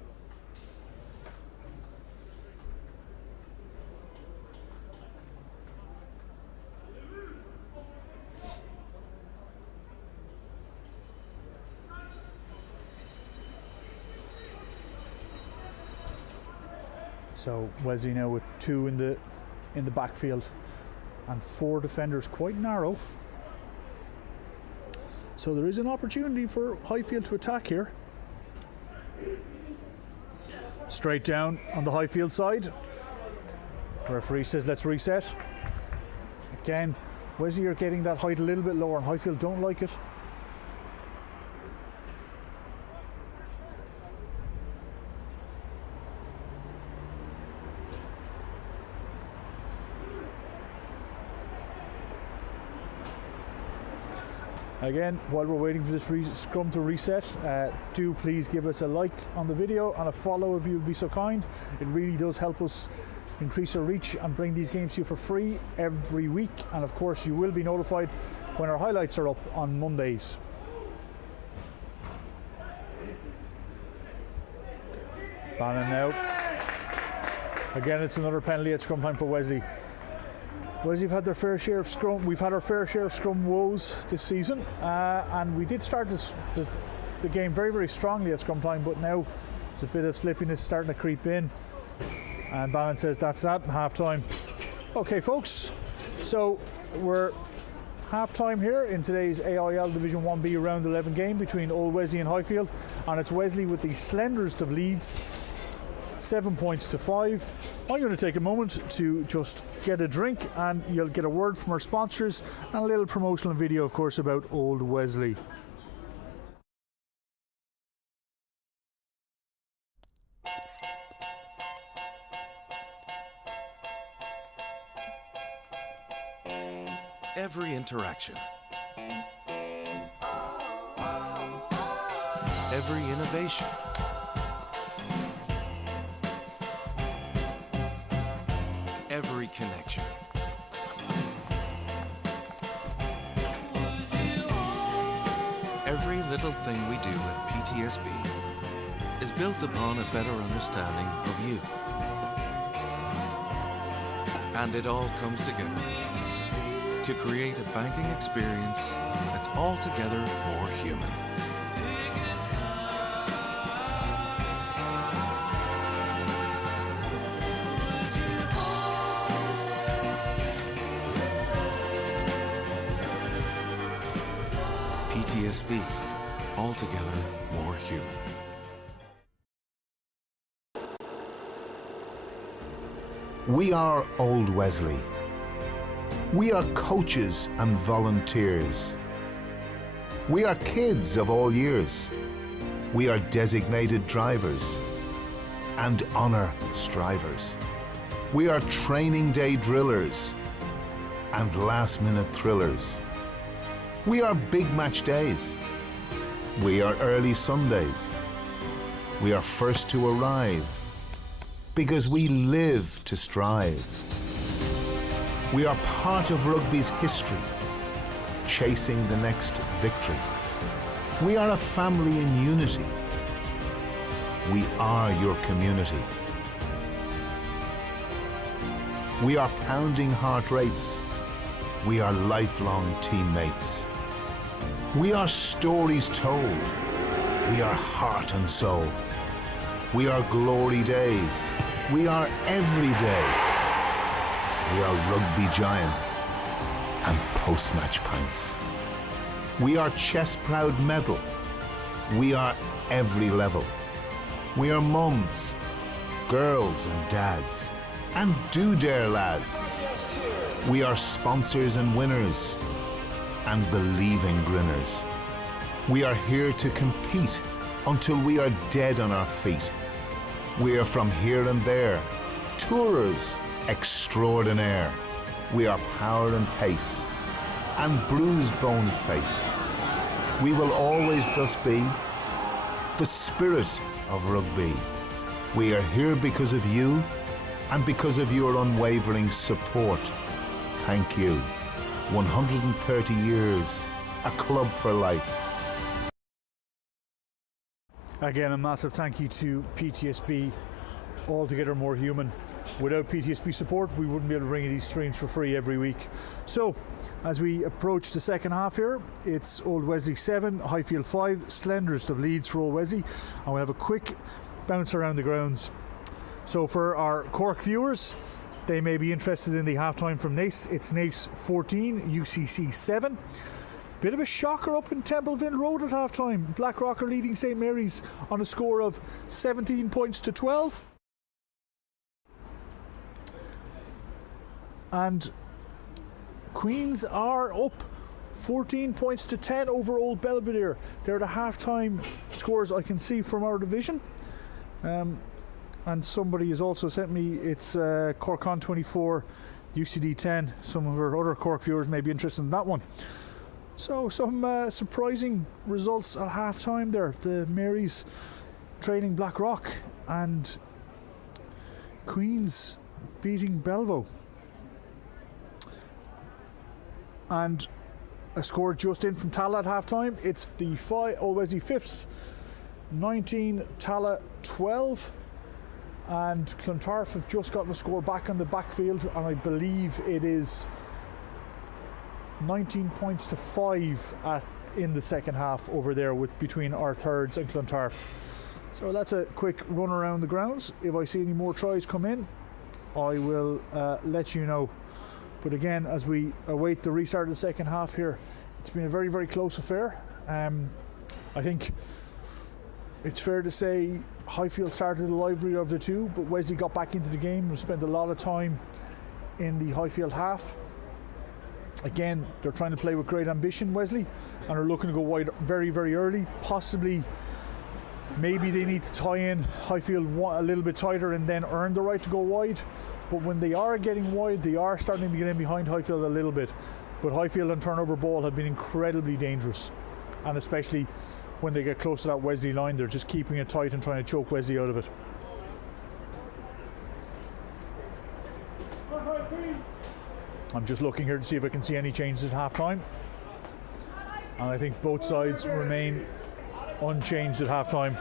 So Wesley now with 2 in the backfield and 4 defenders, quite narrow. So there is an opportunity for Highfield to attack here. Straight down on the Highfield side. Referee says let's reset. Again, Wesley are getting that height a little bit lower and Highfield don't like it. Again, while we're waiting for this scrum to reset, do please give us a like on the video and a follow if you would be so kind. It really does help us increase our reach and bring these games to you for free every week. And of course, you will be notified when our highlights are up on Mondays. Bannon now. Again, it's another penalty at scrum time for Wesley. Wesley have had their fair share of scrum. We've had our fair share of scrum woes this season, and we did start the game very, very strongly at scrum time, but now it's a bit of slippiness starting to creep in. And Bannon says that's that, half time. Okay, folks, so we're half time here in today's AIL Division 1B round 11 game between Old Wesley and Highfield, and it's Wesley with the slenderest of leads, 7 points to 5. I'm going to take a moment to just get a drink, and you'll get a word from our sponsors and a little promotional video, of course, about Old Wesley. Every interaction, every innovation, every connection. Every little thing we do at PTSB is built upon a better understanding of you. And it all comes together to create a banking experience that's altogether more human. PTSB, altogether more human. We are Old Wesley. We are coaches and volunteers. We are kids of all years. We are designated drivers and honor strivers. We are training day drillers and last-minute thrillers. We are big match days. We are early Sundays. We are first to arrive because we live to strive. We are part of rugby's history, chasing the next victory. We are a family in unity. We are your community. We are pounding heart rates. We are lifelong teammates. We are stories told. We are heart and soul. We are glory days. We are every day. We are rugby giants and post-match pints. We are chest-proud medal. We are every level. We are mums, girls and dads, and do dare lads. We are sponsors and winners, and believing grinners. We are here to compete until we are dead on our feet. We are from here and there, tourers extraordinaire. We are power and pace, and bruised bone face. We will always thus be the spirit of rugby. We are here because of you and because of your unwavering support. Thank you. 130 years, a club for life. Again, a massive thank you to PTSB, altogether more human. Without PTSB support, we wouldn't be able to bring you these streams for free every week. So, as we approach the second half here, it's Old Wesley 7, Highfield 5, slenderest of leads for Old Wesley. And we'll have a quick bounce around the grounds. So for our Cork viewers, they may be interested in the halftime from Naas. It's Naas 14, UCC 7. Bit of a shocker up in Templeville Road at halftime. Blackrock are leading St Mary's on a score of 17 points to 12. And Queens are up 14 points to 10 over Old Belvedere. They're the halftime scores I can see from our division. And somebody has also sent me, it's Corkon 24, UCD 10. Some of our other Cork viewers may be interested in that one. So some surprising results at halftime there. The Marys trailing Blackrock and Queens beating Belvo. And a score just in from Tala at halftime. It's the Old Wesley Fifths 19, Tala 12. And Clontarf have just gotten a score back on the backfield, and I believe it is 19 points to 5 in the second half over there between our thirds and Clontarf. So that's a quick run around the grounds. If I see any more tries come in, I will let you know. But again, as we await the restart of the second half here, it's been a very, very close affair. I think it's fair to say Highfield started the livelier of the two, but Wesley got back into the game and spent a lot of time in the Highfield half. Again, they're trying to play with great ambition, Wesley, and are looking to go wide very, very early. Possibly, maybe they need to tie in Highfield a little bit tighter and then earn the right to go wide. But when they are getting wide, they are starting to get in behind Highfield a little bit. But Highfield on turnover ball have been incredibly dangerous, and especially when they get close to that Wesley line, they're just keeping it tight and trying to choke Wesley out of it. I'm just looking here to see if I can see any changes at halftime. And I think both sides remain unchanged at halftime.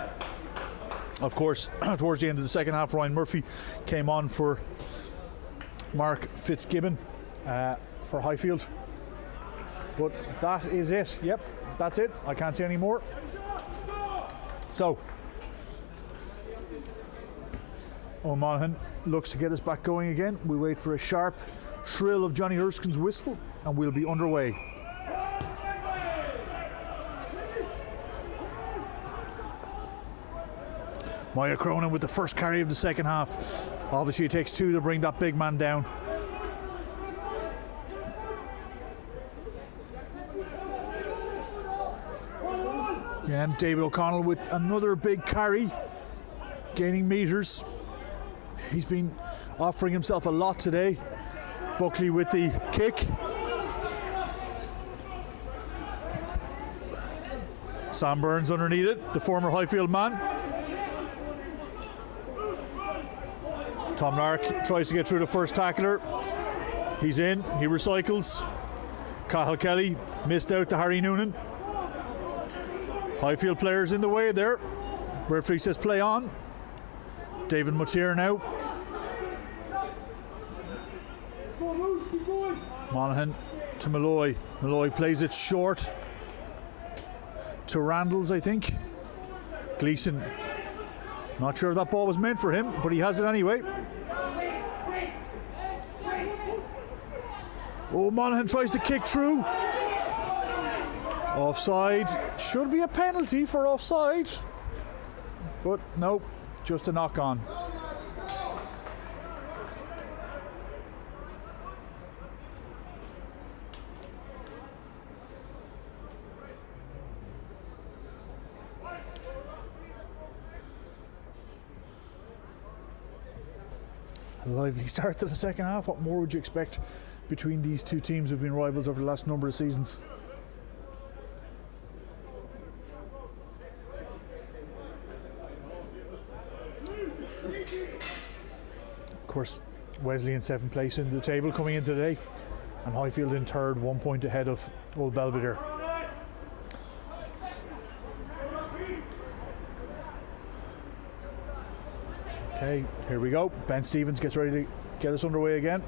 Of course, towards the end of the second half, Ryan Murphy came on for Mark Fitzgibbon for Highfield. But that is it. Yep, that's it. I can't see any more. So, O'Monaghan looks to get us back going again. We wait for a sharp shrill of Johnny Erskine's whistle and we'll be underway. Maya Cronin with the first carry of the second half. Obviously it takes two to bring that big man down. And David O'Connell with another big carry, gaining meters. He's been offering himself a lot today. Buckley with the kick. Sam Burns underneath it, the former Highfield man. Tom Lark tries to get through the first tackler. He's in, he recycles. Cathal Kelly missed out to Harry Noonan. Highfield players in the way there. Referee says play on. David Mutier now. Monaghan to Malloy. Malloy plays it short to Randalls, I think. Gleeson. Not sure if that ball was meant for him, but he has it anyway. Oh, Monaghan tries to kick through. Offside. Should be a penalty for offside. But no, just a knock on. A lively start to the second half. What more would you expect between these two teams who've been rivals over the last number of seasons? Of course, Wesley in 7th place in the table coming in today, and Highfield in 3rd, 1 point ahead of Old Belvedere. Okay, here we go. Ben Stevens gets ready to get us underway again.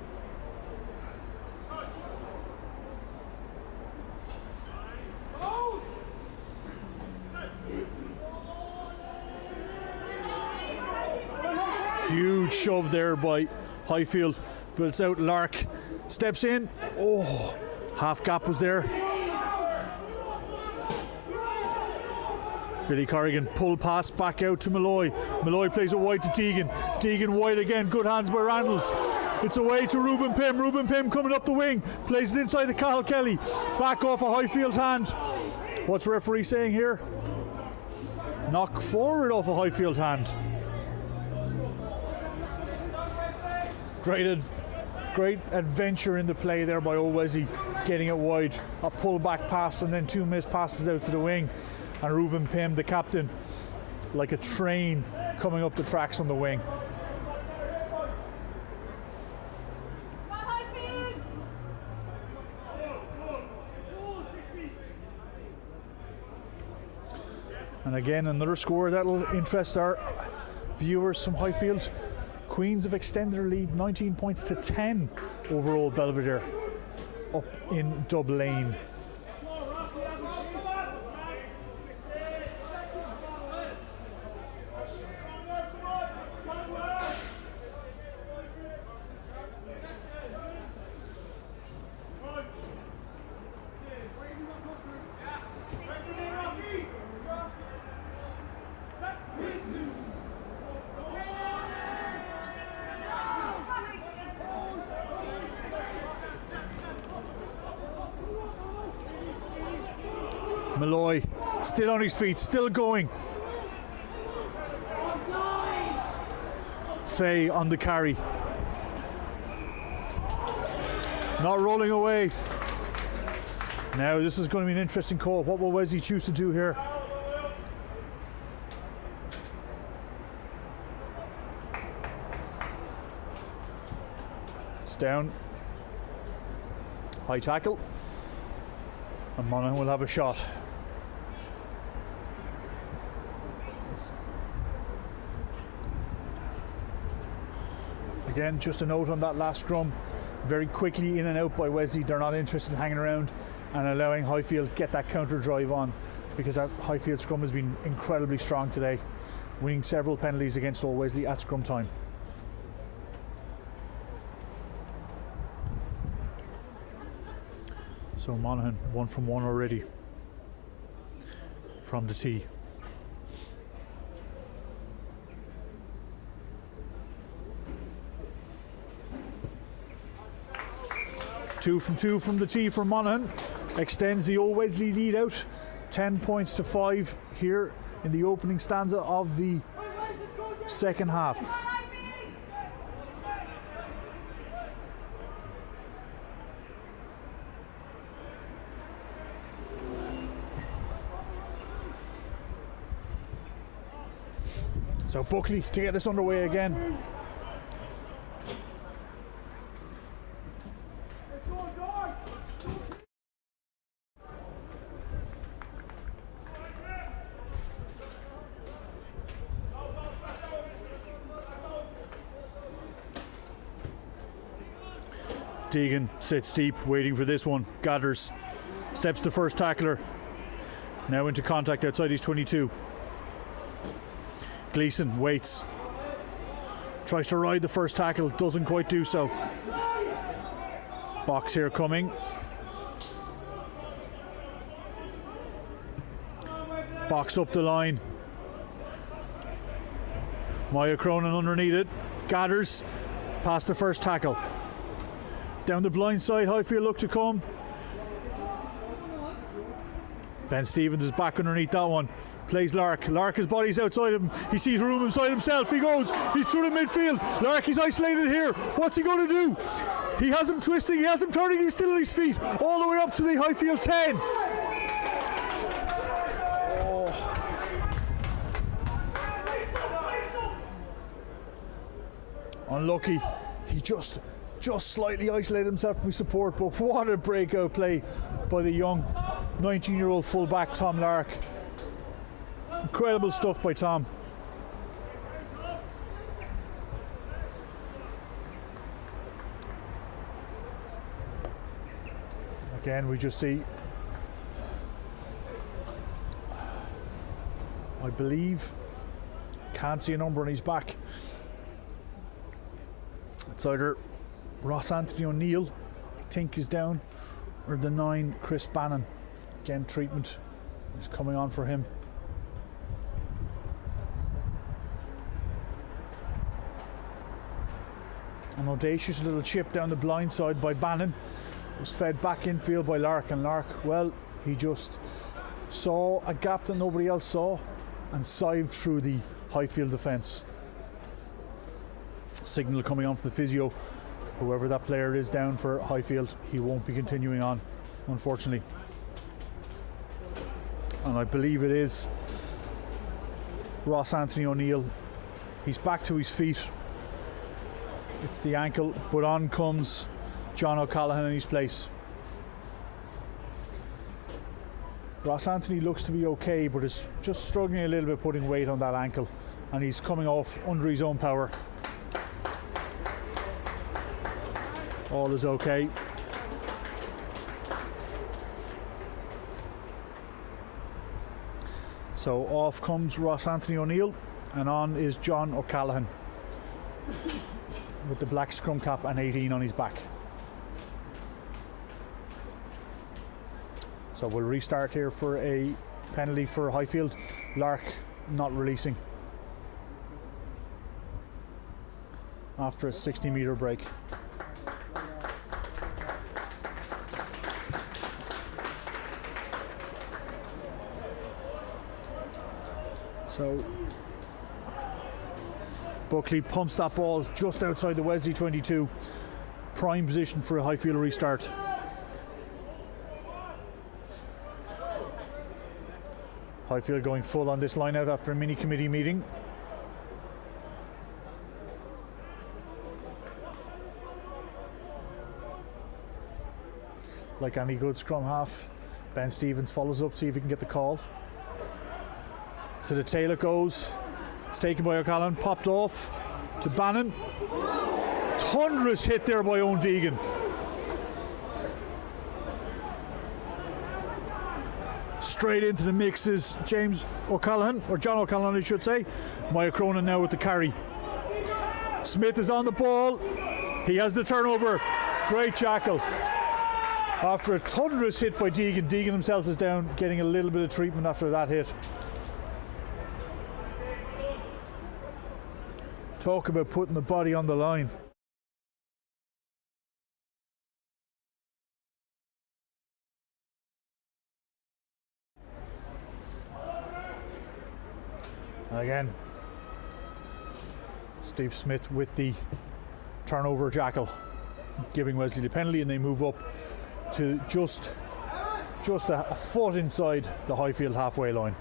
Huge shoved there by Highfield, but it's out. Lark steps in. Oh, half gap was there. Billy Corrigan pull pass back out to Malloy. Malloy plays it wide to Deegan. Deegan wide again. Good hands by Randalls. It's away to Ruben Pym. Ruben Pym coming up the wing. Plays it inside to Cathal Kelly. Back off a Highfield hand. What's the referee saying here? Knock forward off a Highfield hand. Great adventure in the play there by Old Wesley. Getting it wide. A pull back pass and then 2 missed passes out to the wing. And Ruben Pym, the captain, like a train coming up the tracks on the wing. And again, another score that'll interest our viewers from Highfield. Queens have extended their lead 19 points to 10 over Old Belvedere up in Dub Lane. Malloy still on his feet, still going. Fay on the carry. Not rolling away. Now this is going to be an interesting call. What will Wesley choose to do here? It's down. High tackle. And Monaghan will have a shot. Again, just a note on that last scrum. Very quickly in and out by Wesley. They're not interested in hanging around and allowing Highfield get that counter drive on, because that Highfield scrum has been incredibly strong today, winning several penalties against Old Wesley at scrum time. So Monaghan 1 from 1 already from the tee. 2 from 2 from the tee for Monaghan. Extends the Old Wesley lead out 10 points to 5 here in the opening stanza of the second half. So Buckley to get this underway again. Deegan sits deep, waiting for this one. Gathers, steps the first tackler. Now into contact outside his 22. Gleeson waits. Tries to ride the first tackle, doesn't quite do so. Box here coming. Box up the line. Maya Cronin underneath it. Gathers past the first tackle. Down the blind side, Highfield look to come. Ben Stevens is back underneath that one. Plays Lark. Lark, his body's outside him. He sees room inside himself. He goes. He's through the midfield. Lark is isolated here. What's he going to do? He has him twisting. He has him turning. He's still on his feet. All the way up to the Highfield 10. Oh. Unlucky. He just slightly isolated himself from his support, but what a breakout play by the young 19-year-old fullback Tom Lark. Incredible stuff by Tom. Again, we just see, I believe, can't see a number on his back. It's either Ross Anthony O'Neill, I think, is down, or the 9, Chris Bannon. Again, treatment is coming on for him. An audacious little chip down the blind side by Bannon was fed back infield by Lark, and Lark, well, he just saw a gap that nobody else saw and sived through the Highfield defence. Signal coming on for the physio. Whoever that player is down for Highfield, he won't be continuing on, unfortunately. And I believe it is Ross Anthony O'Neill. He's back to his feet. It's the ankle, but on comes John O'Callaghan in his place. Ross Anthony looks to be okay, but is just struggling a little bit putting weight on that ankle, and he's coming off under his own power. All is okay. So off comes Ross Anthony O'Neill, and on is John O'Callaghan with the black scrum cap and 18 on his back. So we'll restart here for a penalty for Highfield. Lark not releasing after a 60-metre break. So Buckley pumps that ball just outside the Wesley 22. Prime position for a Highfield restart. Highfield going full on this line out after a mini committee meeting. Like any good scrum half, Ben Stevens follows up, see if he can get the call. To the tail it goes. It's taken by O'Callaghan, popped off to Bannon. Thunderous hit there by Owen Deegan. Straight into the mix is James O'Callaghan, or John O'Callaghan I should say. Maya Cronin now with the carry. Smith is on the ball. He has the turnover. Great jackal. After a thunderous hit by Deegan, Deegan himself is down, getting a little bit of treatment after that hit. Talk about putting the body on the line. Again, Steve Smith with the turnover jackal, giving Wesley the penalty, and they move up to just a foot inside the Highfield halfway line.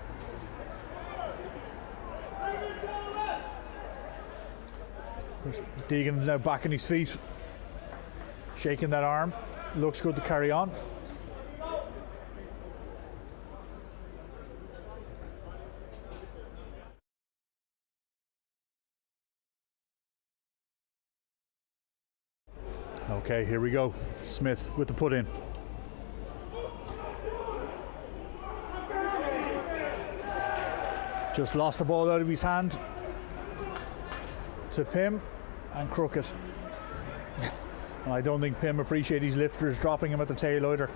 Deegan is now back on his feet, shaking that arm. Looks good to carry on. Okay, here we go. Smith with the put in. Just lost the ball out of his hand to Pym and Crooked. And I don't think Pym appreciates his lifters dropping him at the tail either.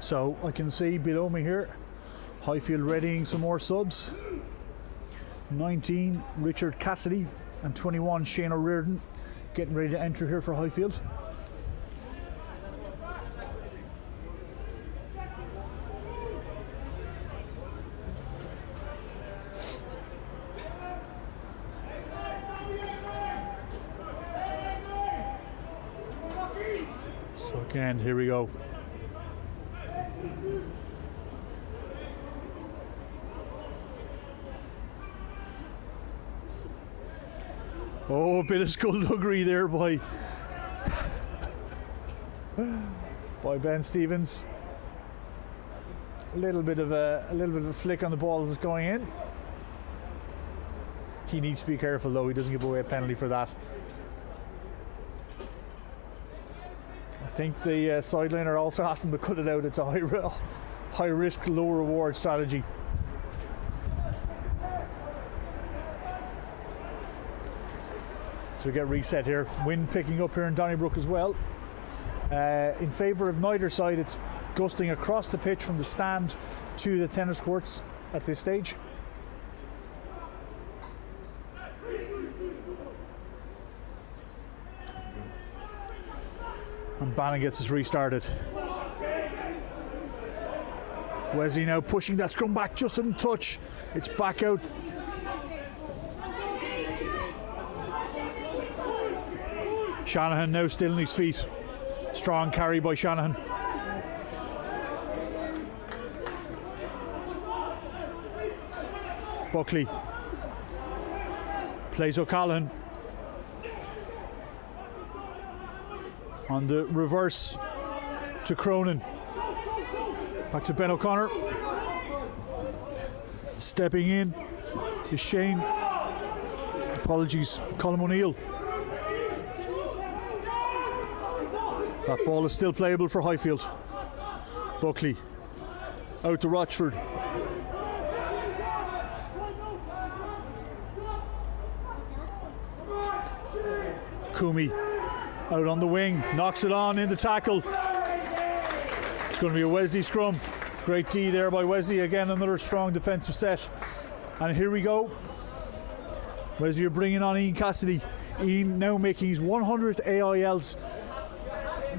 So I can see below me here, Highfield readying some more subs. 19, Richard Cassidy, and 21, Shane O'Riordan, getting ready to enter here for Highfield. So again, here we go. Oh, a bit of skullduggery there by Ben Stevens. A little bit of a flick on the ball as it's going in. He needs to be careful though. He doesn't give away a penalty for that. I think the sideliner also asked him to cut it out. It's a high risk, low reward strategy. So we get reset here. Wind picking up here in Donnybrook as well. In favour of neither side, it's gusting across the pitch from the stand to the tennis courts at this stage. And Bannon gets us restarted. Wesley now pushing that scrum back just in touch. It's back out. Shanahan now still on his feet. Strong carry by Shanahan. Buckley plays O'Callaghan. On the reverse to Cronin. Back to Ben O'Connor. Stepping in is Shane. Apologies, Colm O'Neill. That ball is still playable for Highfield. Buckley out to Rochford. Kumi out on the wing, knocks it on in the tackle. It's going to be a Wesley scrum. Great D there by Wesley. Again, another strong defensive set. And here we go. Wesley are bringing on Ian Cassidy. Ian now making his 100th AIL's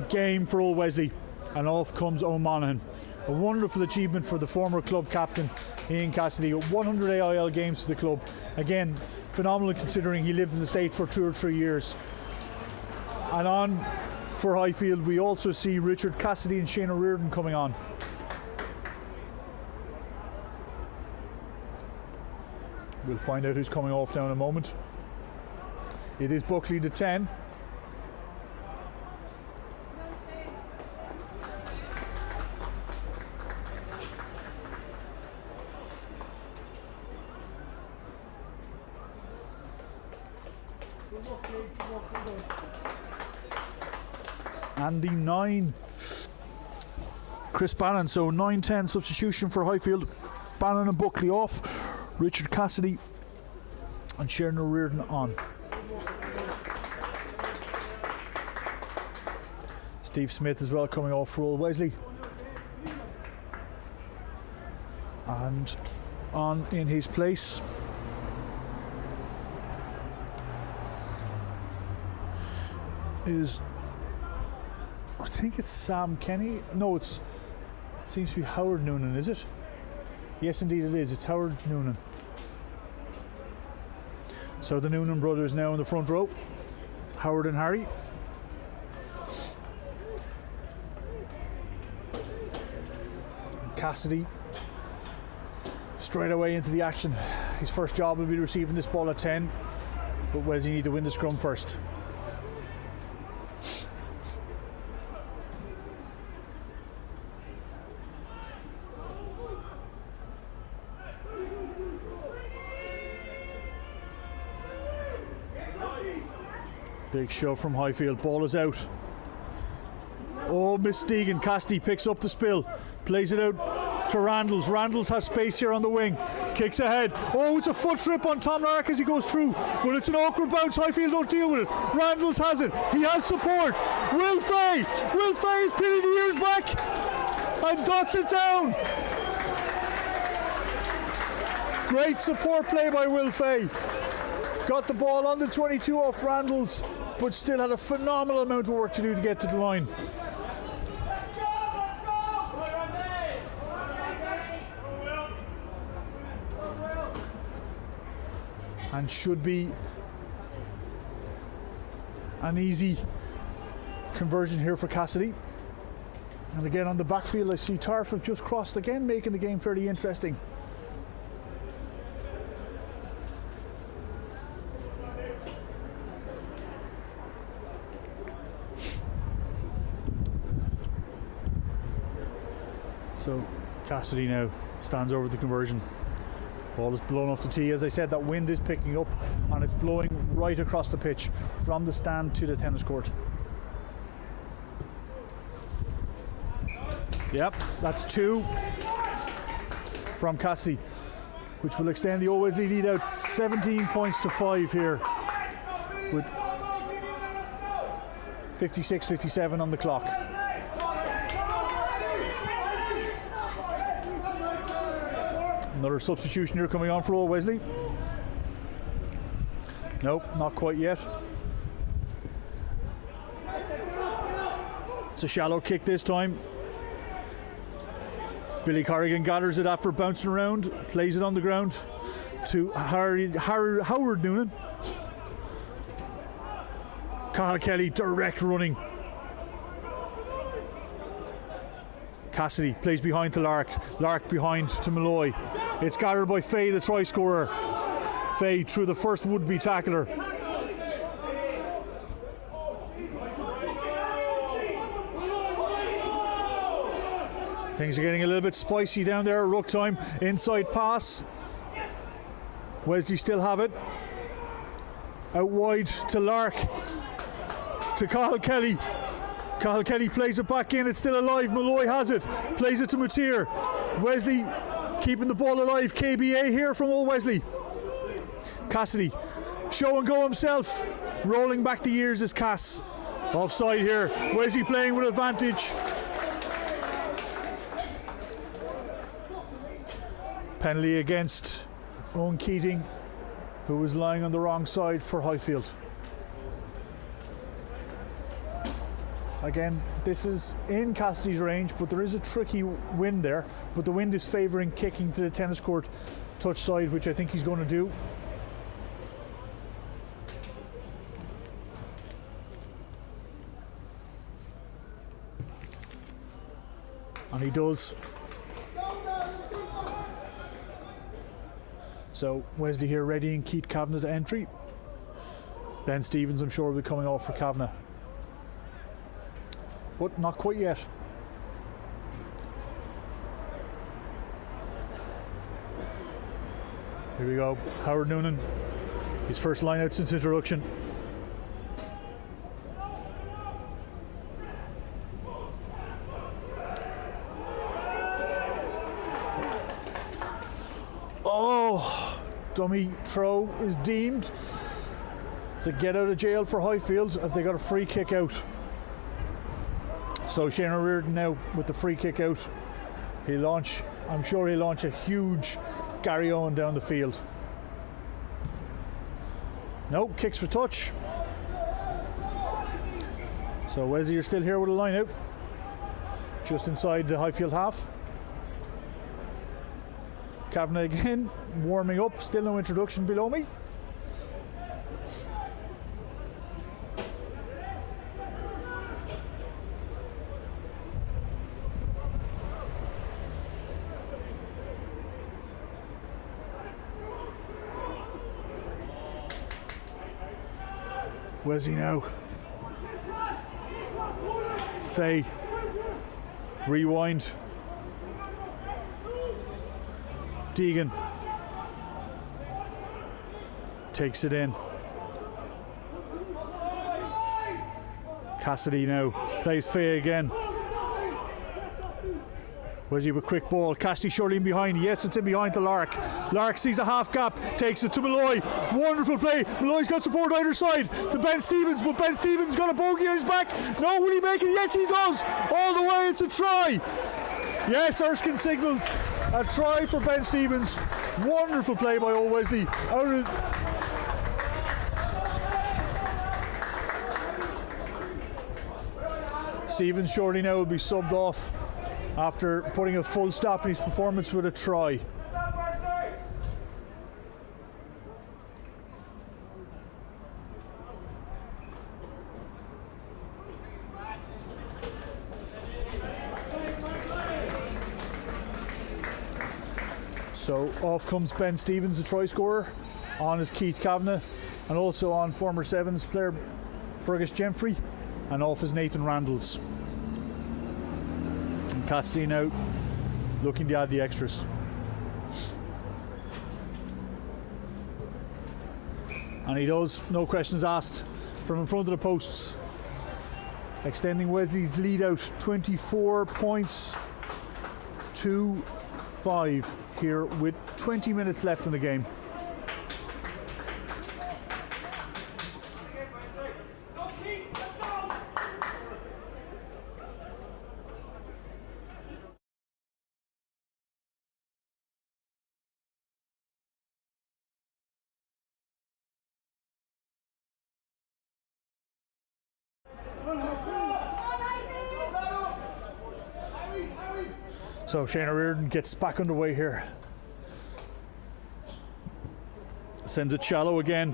game for Old Wesley. And off comes O'Monaghan. A wonderful achievement for the former club captain, Ian Cassidy. 100 AIL games to the club. Again, phenomenal considering he lived in the States for 2 or 3 years. And on for Highfield, we also see Richard Cassidy and Shane O'Riordan coming on. We'll find out who's coming off now in a moment. It is Buckley to 10. And the 9, Chris Bannon. So 9-10 substitution for Highfield. Bannon and Buckley off. Richard Cassidy and Sharon O'Riordan on. Steve Smith as well coming off for Old Wesley. And on in his place is, I think it's Sam Kenny. No, it seems to be Howard Noonan, is it? Yes, indeed it is. It's Howard Noonan. So the Noonan brothers now in the front row. Howard and Harry. Cassidy straight away into the action. His first job will be receiving this ball at 10, but Wesley need to win the scrum first. Big show from Highfield. Ball is out. Oh, Miss Deegan. Cassidy picks up the spill. Plays it out to Randalls. Randalls has space here on the wing. Kicks ahead. Oh, it's a foot trip on Tom Lark as he goes through. But it's an awkward bounce. Highfield don't deal with it. Randalls has it. He has support. Will Fay. Will Fay is pinning the ears back and dots it down. Great support play by Will Fay. Got the ball on the 22 off Randalls, but still had a phenomenal amount of work to do to get to the line. And should be an easy conversion here for Cassidy. And again on the backfield I see Tarf have just crossed again, making the game fairly interesting. So Cassidy now stands over the conversion. Ball is blown off the tee. As I said, that wind is picking up and it's blowing right across the pitch from the stand to the tennis court. Yep, that's 2 from Cassidy, which will extend the Old Wesley lead out 17 points to 5 here, with 56-57 on the clock. Another substitution here coming on for Old Wesley. Nope, not quite yet. It's a shallow kick this time. Billy Corrigan gathers it after bouncing around, plays it on the ground to Howard Noonan. Cathal Kelly direct running. Cassidy plays behind to Lark. Lark behind to Malloy. It's gathered by Faye, the try scorer. Faye through the first would-be tackler. Things are getting a little bit spicy down there. Ruck time, inside pass. Wesley still have it. Out wide to Lark. To Cathal Kelly. Cathal Kelly plays it back in. It's still alive. Malloy has it. Plays it to Mateer. Wesley keeping the ball alive. KBA here from Old Wesley. Cassidy. Show and go himself. Rolling back the years is Cass. Offside here. Wesley playing with advantage. Penalty against Owen Keating, who was lying on the wrong side for Highfield. Again, this is in Cassidy's range, but there is a tricky wind there. But the wind is favouring kicking to the tennis court touch side, which I think he's going to do. And he does. So Wesley here readying Keith Kavanagh to entry. Ben Stevens, I'm sure, will be coming off for Kavanagh. But not quite yet. Here we go. Howard Noonan. His first line out since introduction. Dummy throw is deemed. It's a get out of jail for Highfield if they got a free kick out. So Shane O'Riordan now with the free kick out. I'm sure he'll launch a huge Gary Owen down the field. Nope, kicks for touch. So Wesley, you're still here with a line out. Just inside the Highfield half. Kavanagh again, warming up, still no introduction below me. Wesley now. Faye. Rewind. Deegan takes it in. Cassidy now plays Faye again. Wesley with quick ball. Cassidy surely in behind. Yes, it's in behind to Lark. Lark sees a half gap, takes it to Malloy. Wonderful play. Malloy's got support either side to Ben Stevens, but Ben Stevens got a bogey on his back. No, will he make it? Yes, he does. All the way, it's a try. Yes, Erskine signals a try for Ben Stevens. Wonderful play by Old Wesley. Stevens shortly now will be subbed off after putting a full stop in his performance with a try. So off comes Ben Stevens, the try scorer. On is Keith Kavanagh, and also on former Sevens player Fergus Gemfrey, and off is Nathan Randalls. And Cassidy now looking to add the extras. And he does, no questions asked, from in front of the posts. Extending Wesley's lead out 24 points to 5 here with 20 minutes left in the game. So Shane Reardon gets back underway here. Sends it shallow again.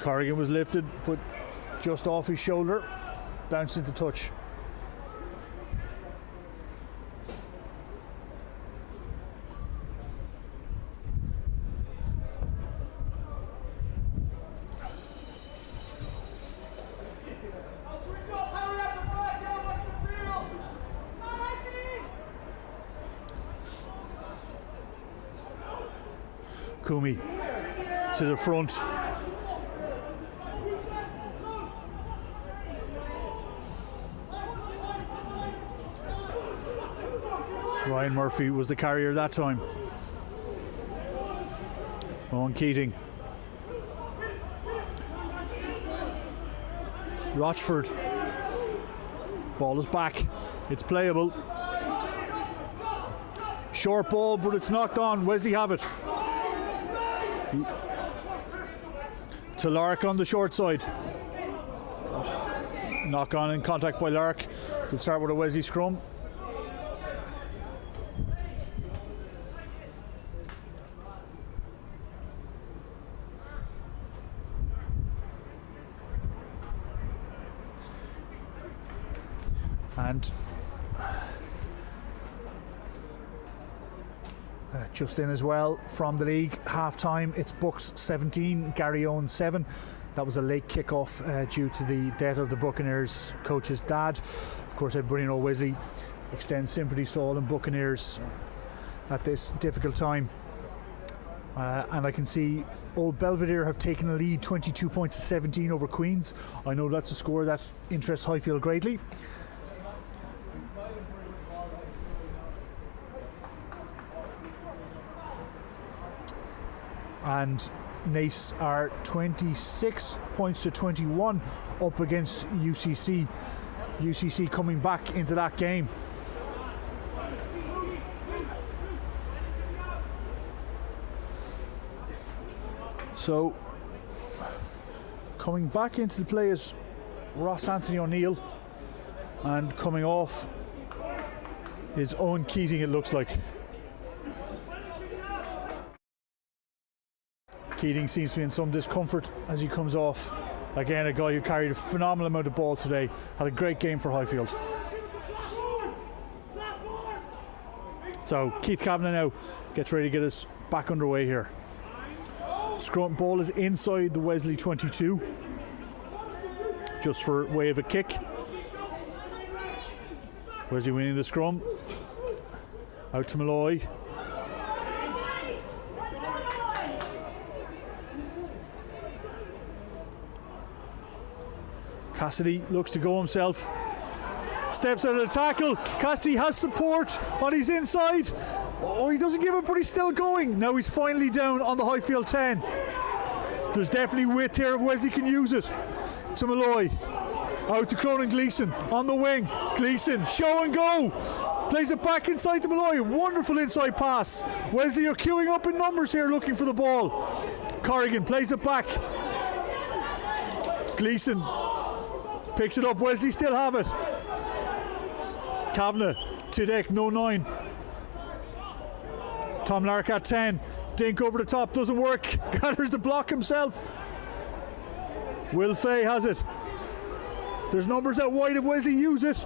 Corrigan was lifted, but just off his shoulder. Bounced into touch. Kumi to the front. Ryan Murphy was the carrier that time. Owen Keating. Rochford. Ball is back. It's playable. Short ball, but it's knocked on. Wesley have it. To Lark on the short side. Knock on in contact by Lark. We'll start with a Wesley scrum. And just in as well from the league, half time, it's Bucks 17, Garryowen 7. That was a late kickoff due to the death of the Buccaneers coach's dad. Of course, everybody knows Wesley extends sympathies to all the Buccaneers at this difficult time. And I can see Old Belvedere have taken a lead 22 points to 17 over Queens. I know that's a score that interests Highfield greatly. And Nace are 26 points to 21 up against UCC. UCC coming back into that game. So coming back into the play is Ross Anthony O'Neill, and coming off is Owen Keating, it looks like. Keating seems to be in some discomfort as he comes off. Again, a guy who carried a phenomenal amount of ball today. Had a great game for Highfield. So Keith Kavanagh now gets ready to get us back underway here. Scrum ball is inside the Wesley 22. Just for way of a kick. Wesley winning the scrum. Out to Malloy. Cassidy looks to go himself. Steps out of the tackle. Cassidy has support on his inside. Oh, he doesn't give up, but he's still going. Now he's finally down on the Highfield 10. There's definitely width here if Wesley can use it. To Malloy. Out to Cronin Gleeson on the wing. Gleeson, show and go. Plays it back inside to Malloy. Wonderful inside pass. Wesley are queuing up in numbers here looking for the ball. Corrigan plays it back. Gleeson picks it up. Wesley still have it. Kavanagh to deck, no 9. Tom Lark at 10. Dink over the top, doesn't work. Gathers the block himself. Will Fay has it. There's numbers out wide if Wesley use it.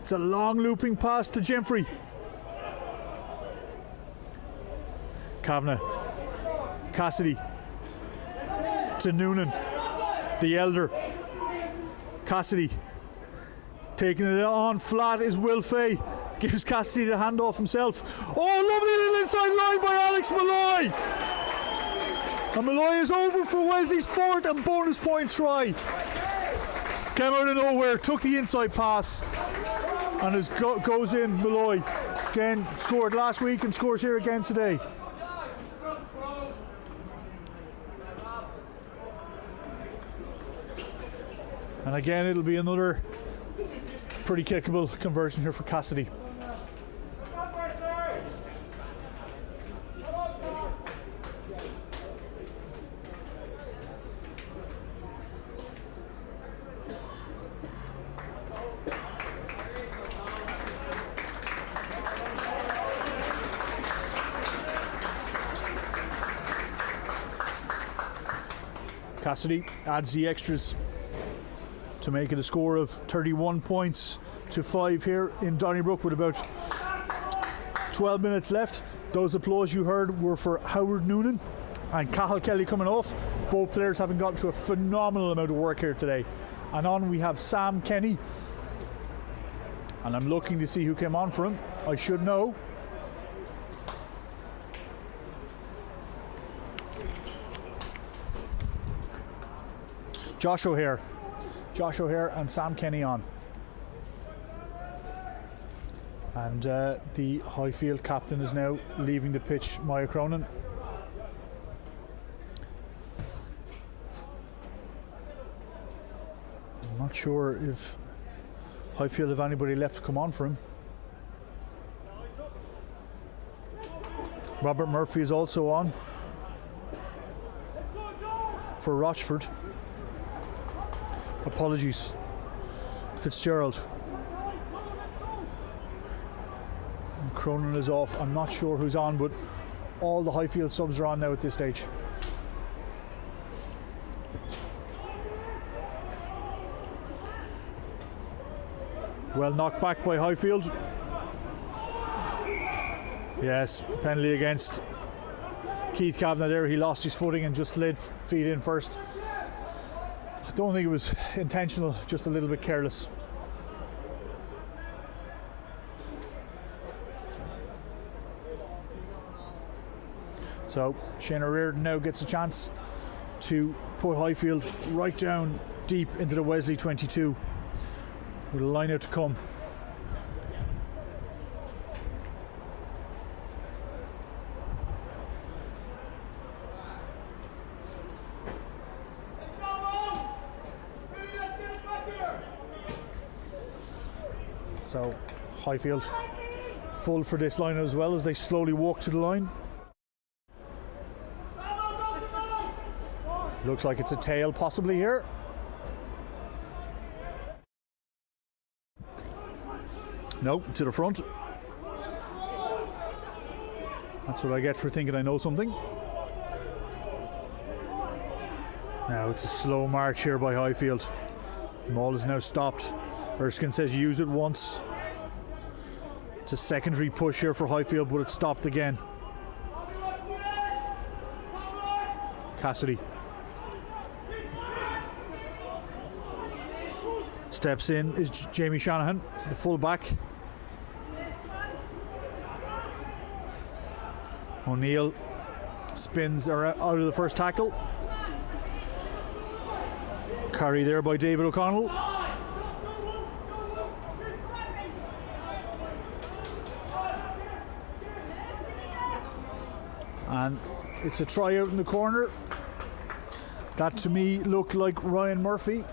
It's a long looping pass to Gemfrey. Kavanagh. Cassidy. To Noonan. The elder. Cassidy. Taking it on flat is Will Fay. Gives Cassidy the handoff himself. Oh, lovely little inside line by Alex Malloy. And Malloy is over for Wesley's fourth and bonus point try. Came out of nowhere, took the inside pass, and goes in. Malloy again scored last week and scores here again today. And again, it'll be another pretty kickable conversion here for Cassidy. Cassidy adds the extras to make it a score of 31 points to 5 here in Donnybrook with about 12 minutes left. Those applause you heard were for Howard Noonan and Cathal Kelly coming off. Both players having gotten through a phenomenal amount of work here today. And on we have Sam Kenny. And I'm looking to see who came on for him. I should know. Josh O'Hare and Sam Kenny on. And the Highfield captain is now leaving the pitch, Maya Cronin. I'm not sure if Highfield have anybody left to come on for him. Robert Murphy is also on for Rochford. Apologies. Fitzgerald. And Cronin is off. I'm not sure who's on, but all the Highfield subs are on now at this stage. Well knocked back by Highfield. Yes, penalty against Keith Kavanagh there. He lost his footing and just slid feet in first. I don't think it was intentional, just a little bit careless. So Shane Reardon now gets a chance to put Highfield right down deep into the Wesley 22 with a line out to come. So Highfield full for this line as well as they slowly walk to the line. Looks like it's a tail possibly here. No, to the front. That's what I get for thinking I know something. Now it's a slow march here by Highfield. Maul is now stopped. Erskine says use it once. It's a secondary push here for Highfield, but it's stopped again. Cassidy steps in is Jamie Shanahan, the full-back. O'Neill spins out of the first tackle. Carry there by David O'Connell. And it's a try out in the corner. That to me looked like Ryan Murphy.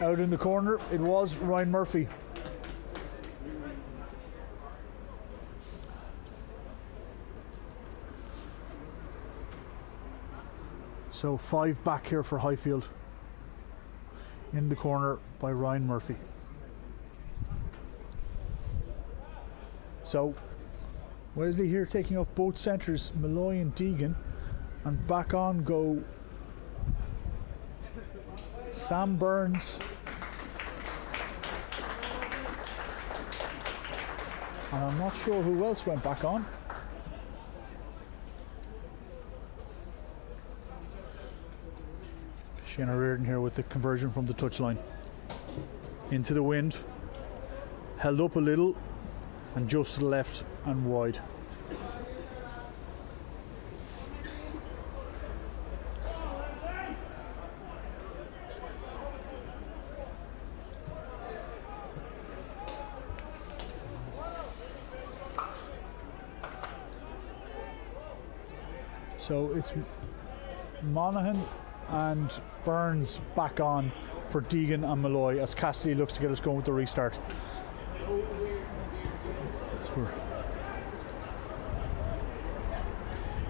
Out in the corner, it was Ryan Murphy. So 5 back here for Highfield. In the corner by Ryan Murphy. So Wesley here taking off both centres, Malloy and Deegan, and back on go Sam Burns and I'm not sure who else went back on. Shane Reardon here with the conversion from the touchline. Into the wind, held up a little and just to the left and wide. So it's Monaghan and Burns back on for Deegan and Malloy as Cassidy looks to get us going with the restart. So we're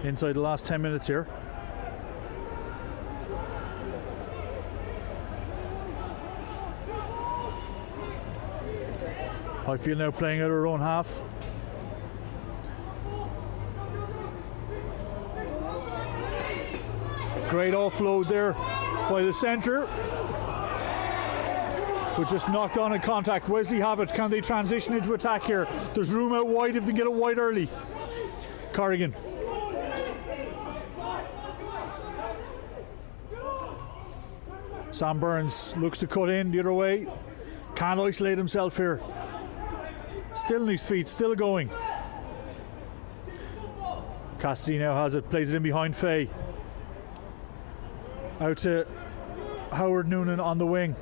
inside the last 10 minutes here. Highfield now playing out our own half. Great offload there by the centre, but just knocked on in contact. Wesley have it. Can they transition into attack here? There's room out wide if they get it wide early. Corrigan. Sam Burns looks to cut in the other way. Can't isolate himself here. Still on his feet, still going. Cassidy now has it, plays it in behind Faye. Out to Howard Noonan on the wing.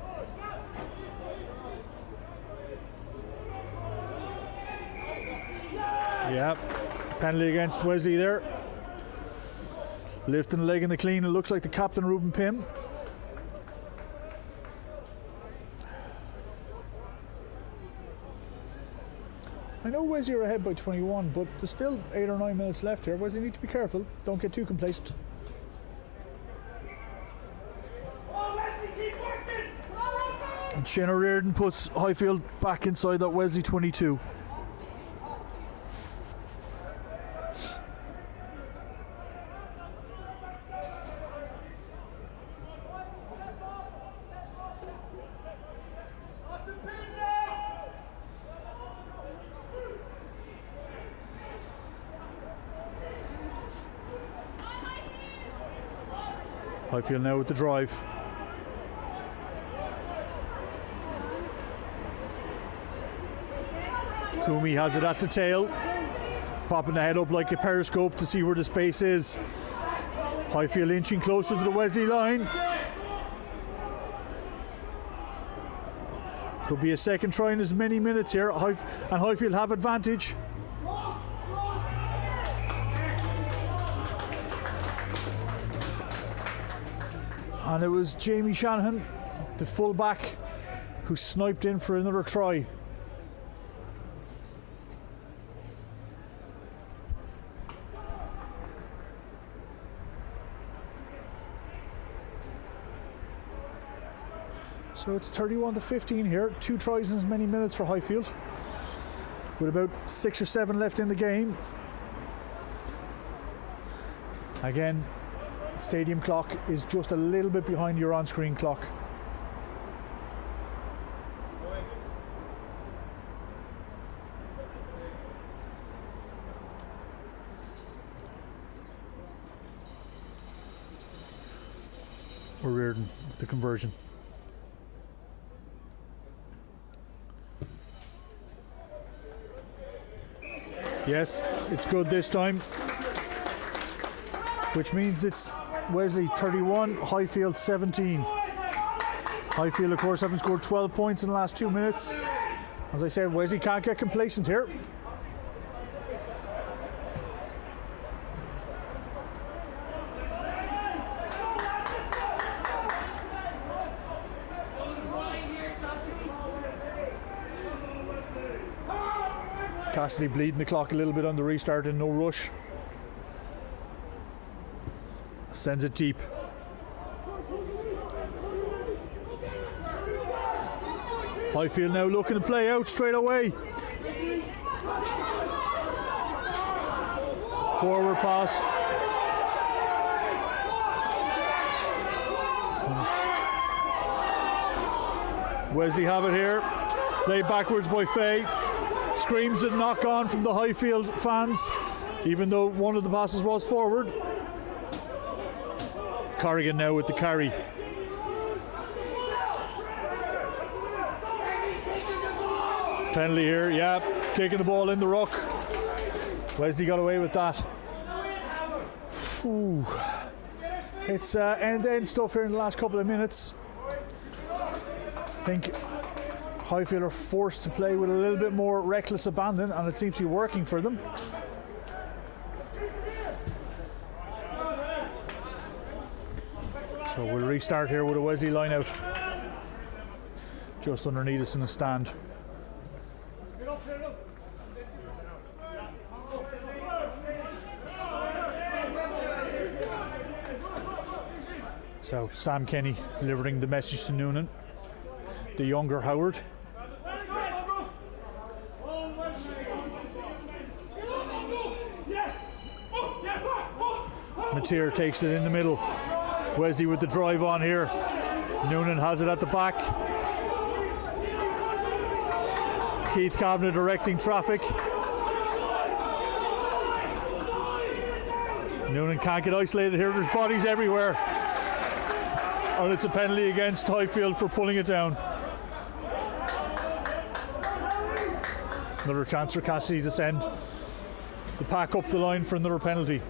Yeah, penalty against Wesley there. Lifting the leg in the clean, it looks like the captain, Ruben Pym. I know Wesley are ahead by 21, but there's still 8 or 9 minutes left here. Wesley need to be careful. Don't get too complacent. And Shane O'Riordan puts Highfield back inside that Wesley 22. Highfield now with the drive. Kumi has it at the tail, popping the head up like a periscope to see where the space is. Highfield inching closer to the Wesley line. Could be a second try in as many minutes here, and Highfield have advantage. And it was Jamie Shanahan, the full-back, who sniped in for another try. So it's 31-15 here, 2 tries in as many minutes for Highfield, with about 6 or 7 left in the game. Again, stadium clock is just a little bit behind your on-screen clock. O'Riordan with the conversion. Yes, it's good this time, which means it's Wesley 31, Highfield 17. Highfield, of course, haven't scored 12 points in the last 2 minutes. As I said, Wesley can't get complacent here. Cassidy bleeding the clock a little bit on the restart and no rush. Sends it deep. Highfield now looking to play out straight away. Forward pass. Wesley have it here. Played backwards by Faye. Screams at knock on from the Highfield fans, even though one of the passes was forward. Corrigan now with the carry. Penalty here, yeah, kicking the ball in the ruck. Wesley got away with that. Ooh. It's end-to-end stuff here in the last couple of minutes. I think Highfield are forced to play with a little bit more reckless abandon, and it seems to be working for them. So we'll restart here with a Wesley line out just underneath us in the stand. So Sam Kenny delivering the message to Noonan, the younger Howard. Mateer takes it in the middle. Wesley with the drive on here. Noonan has it at the back. Keith Kavanagh directing traffic. Noonan can't get isolated here. There's bodies everywhere. And it's a penalty against Highfield for pulling it down. Another chance for Cassidy to send the pack up the line for another penalty.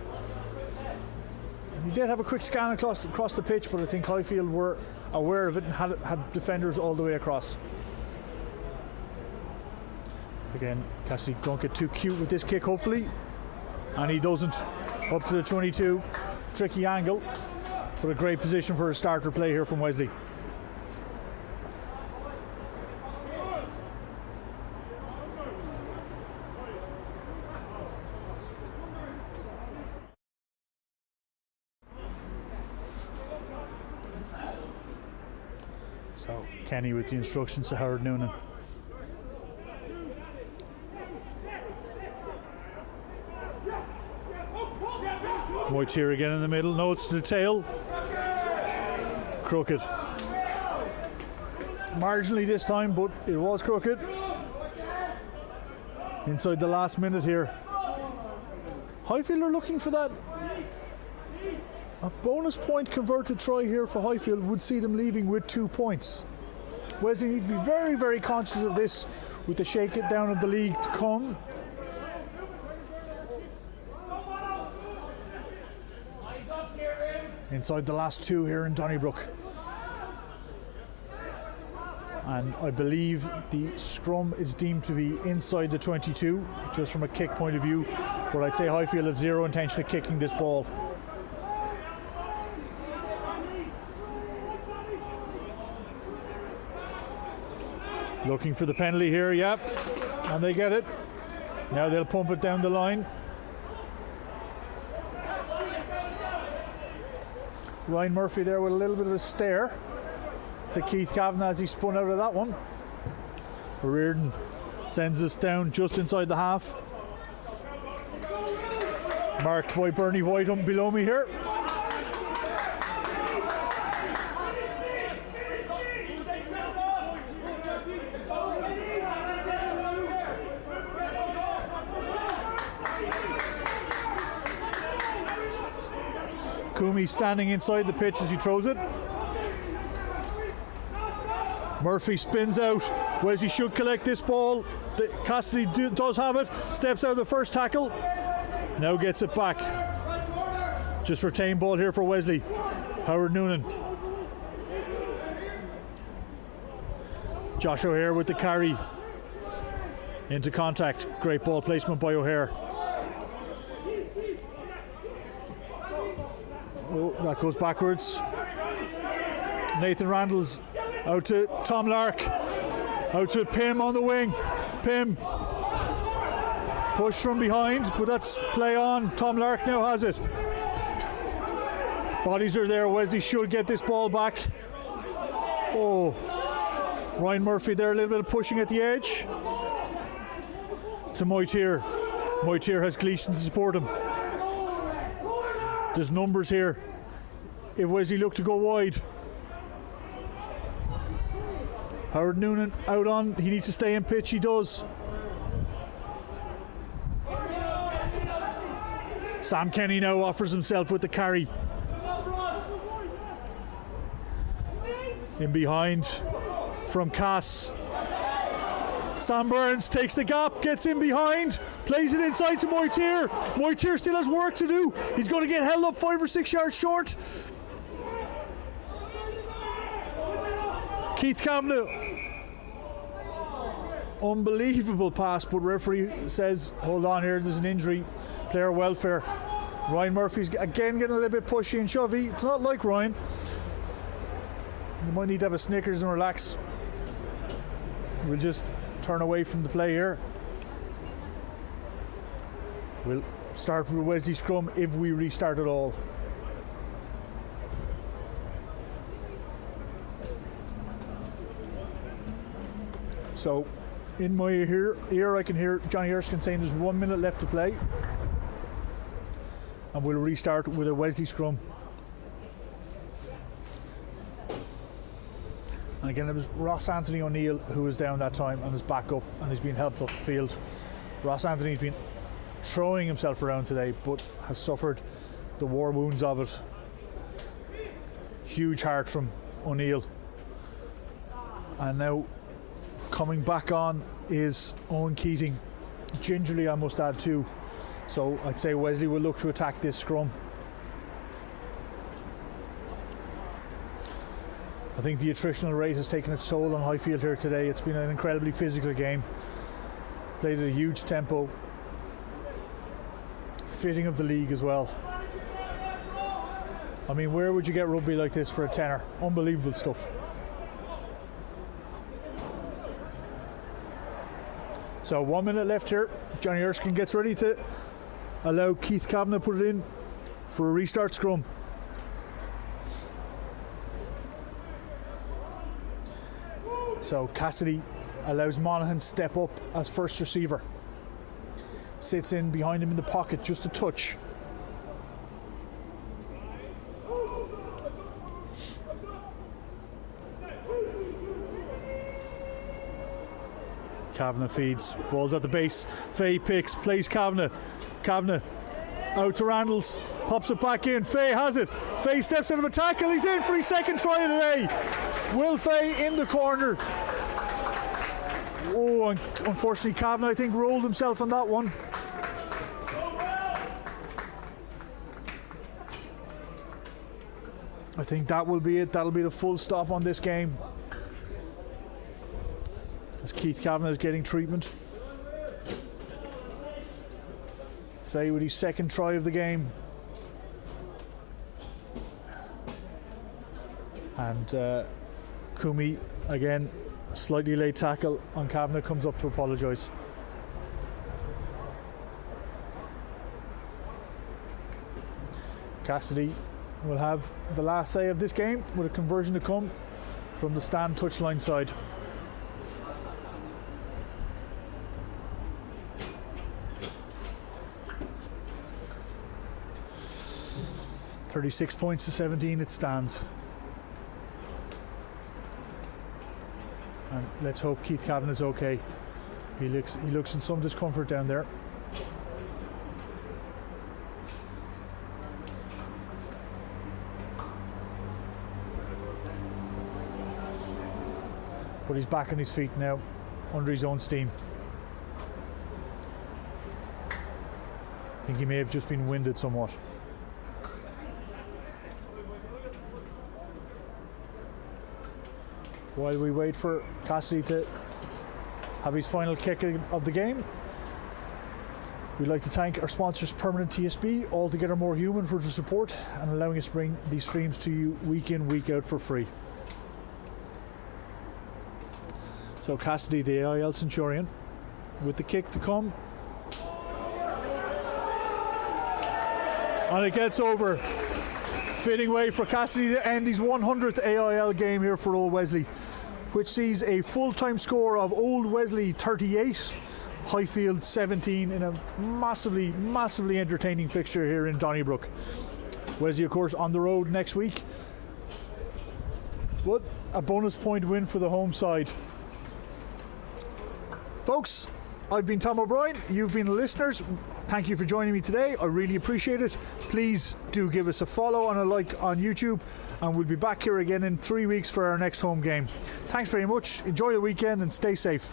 He did have a quick scan across the pitch, but I think Highfield were aware of it and had defenders all the way across. Again, Cassidy don't get too cute with this kick, hopefully. And he doesn't. Up to the 22. Tricky angle, but a great position for a starter play here from Wesley. So Kenny with the instructions to Howard Noonan. White here again in the middle. No, it's to the tail. Crooked. Marginally this time, but it was crooked. Inside the last minute here. Highfield are looking for that. A bonus point converted try here for Highfield would see them leaving with 2 points. Wesley need to be very, very conscious of this with the shake it down of the league to come. Inside the last 2 here in Donnybrook. And I believe the scrum is deemed to be inside the 22, just from a kick point of view. But I'd say Highfield have zero intention of kicking this ball. Looking for the penalty here, yep. And they get it. Now they'll pump it down the line. Ryan Murphy there with a little bit of a stare to Keith Kavanagh as he spun out of that one. Reardon sends us down just inside the half. Marked by Bernie White below me here. Kumi standing inside the pitch as he throws it. Murphy spins out. Wesley should collect this ball. Cassidy does have it. Steps out of the first tackle. Now gets it back. Just retained ball here for Wesley. Howard Noonan. Josh O'Hare with the carry. Into contact. Great ball placement by O'Hare. Oh, that goes backwards. Nathan Randall's out to Tom Lark. Out to Pym on the wing. Pym. Push from behind, but that's play on. Tom Lark now has it. Bodies are there. Wesley should get this ball back. Oh. Ryan Murphy there, a little bit of pushing at the edge. To Moitier. Moitier has Gleeson to support him. There's numbers here. If Wesley look to go wide. Howard Noonan out on. He needs to stay in pitch. He does. Sam Kenny now offers himself with the carry. In behind from Cass. Sam Burns takes the gap, gets in behind, plays it inside to Moitier. Moitier still has work to do. He's going to get held up 5 or 6 yards short. Keith Kavanagh. Unbelievable pass, but referee says, hold on here, there's an injury. Player welfare. Ryan Murphy's again getting a little bit pushy and shovey. It's not like Ryan. You might need to have a Snickers and relax. We'll just turn away from the play here. We'll start with Wesley scrum if we restart at all. So in my ear I can hear Johnny Erskine saying there's 1 minute left to play. And we'll restart with a Wesley scrum. And again, it was Ross Anthony O'Neill who was down that time and is back up and he's been helped off the field. Ross Anthony's been throwing himself around today, but has suffered the war wounds of it. Huge heart from O'Neill. And now coming back on is Owen Keating. Gingerly, I must add too. So I'd say Wesley will look to attack this scrum. I think the attritional rate has taken its toll on Highfield here today. It's been an incredibly physical game. Played at a huge tempo. Fitting of the league as well. I mean, where would you get rugby like this for a tenner? Unbelievable stuff. So 1 minute left here. Johnny Erskine gets ready to allow Keith Kavanagh put it in for a restart scrum. So Cassidy allows Monaghan step up as first receiver. Sits in behind him in the pocket just a touch. Kavanagh feeds, ball's at the base. Faye picks, plays Kavanagh. Kavanagh out to Randalls, pops it back in. Faye has it. Faye steps out of a tackle. He's in for his second try of the day. Will Faye in the corner. Oh, and unfortunately Kavanagh, I think, rolled himself on that one. I think that will be it. That'll be the full stop on this game. As Keith Kavanagh is getting treatment. Faye with his second try of the game. And Kumi, again, slightly late tackle on Kavanagh, comes up to apologise. Cassidy will have the last say of this game with a conversion to come from the stand touchline side. 36 points to 17 it stands. And let's hope Keith Kavanagh's okay. He looks in some discomfort down there. But he's back on his feet now, under his own steam. I think he may have just been winded somewhat. While we wait for Cassidy to have his final kick of the game, we'd like to thank our sponsors, Permanent TSB, Altogether More Human, for the support and allowing us to bring these streams to you week in, week out for free. So Cassidy, the AIL Centurion, with the kick to come. And it gets over. Fitting way for Cassidy to end his 100th AIL game here for Old Wesley, which sees a full-time score of Old Wesley 38, Highfield 17 in a massively, massively entertaining fixture here in Donnybrook. Wesley, of course, on the road next week, but a bonus point win for the home side. Folks, I've been Tom O'Brien, you've been the listeners. Thank you for joining me today, I really appreciate it. Please do give us a follow and a like on YouTube, and we'll be back here again in 3 weeks for our next home game. Thanks very much, enjoy the weekend and stay safe.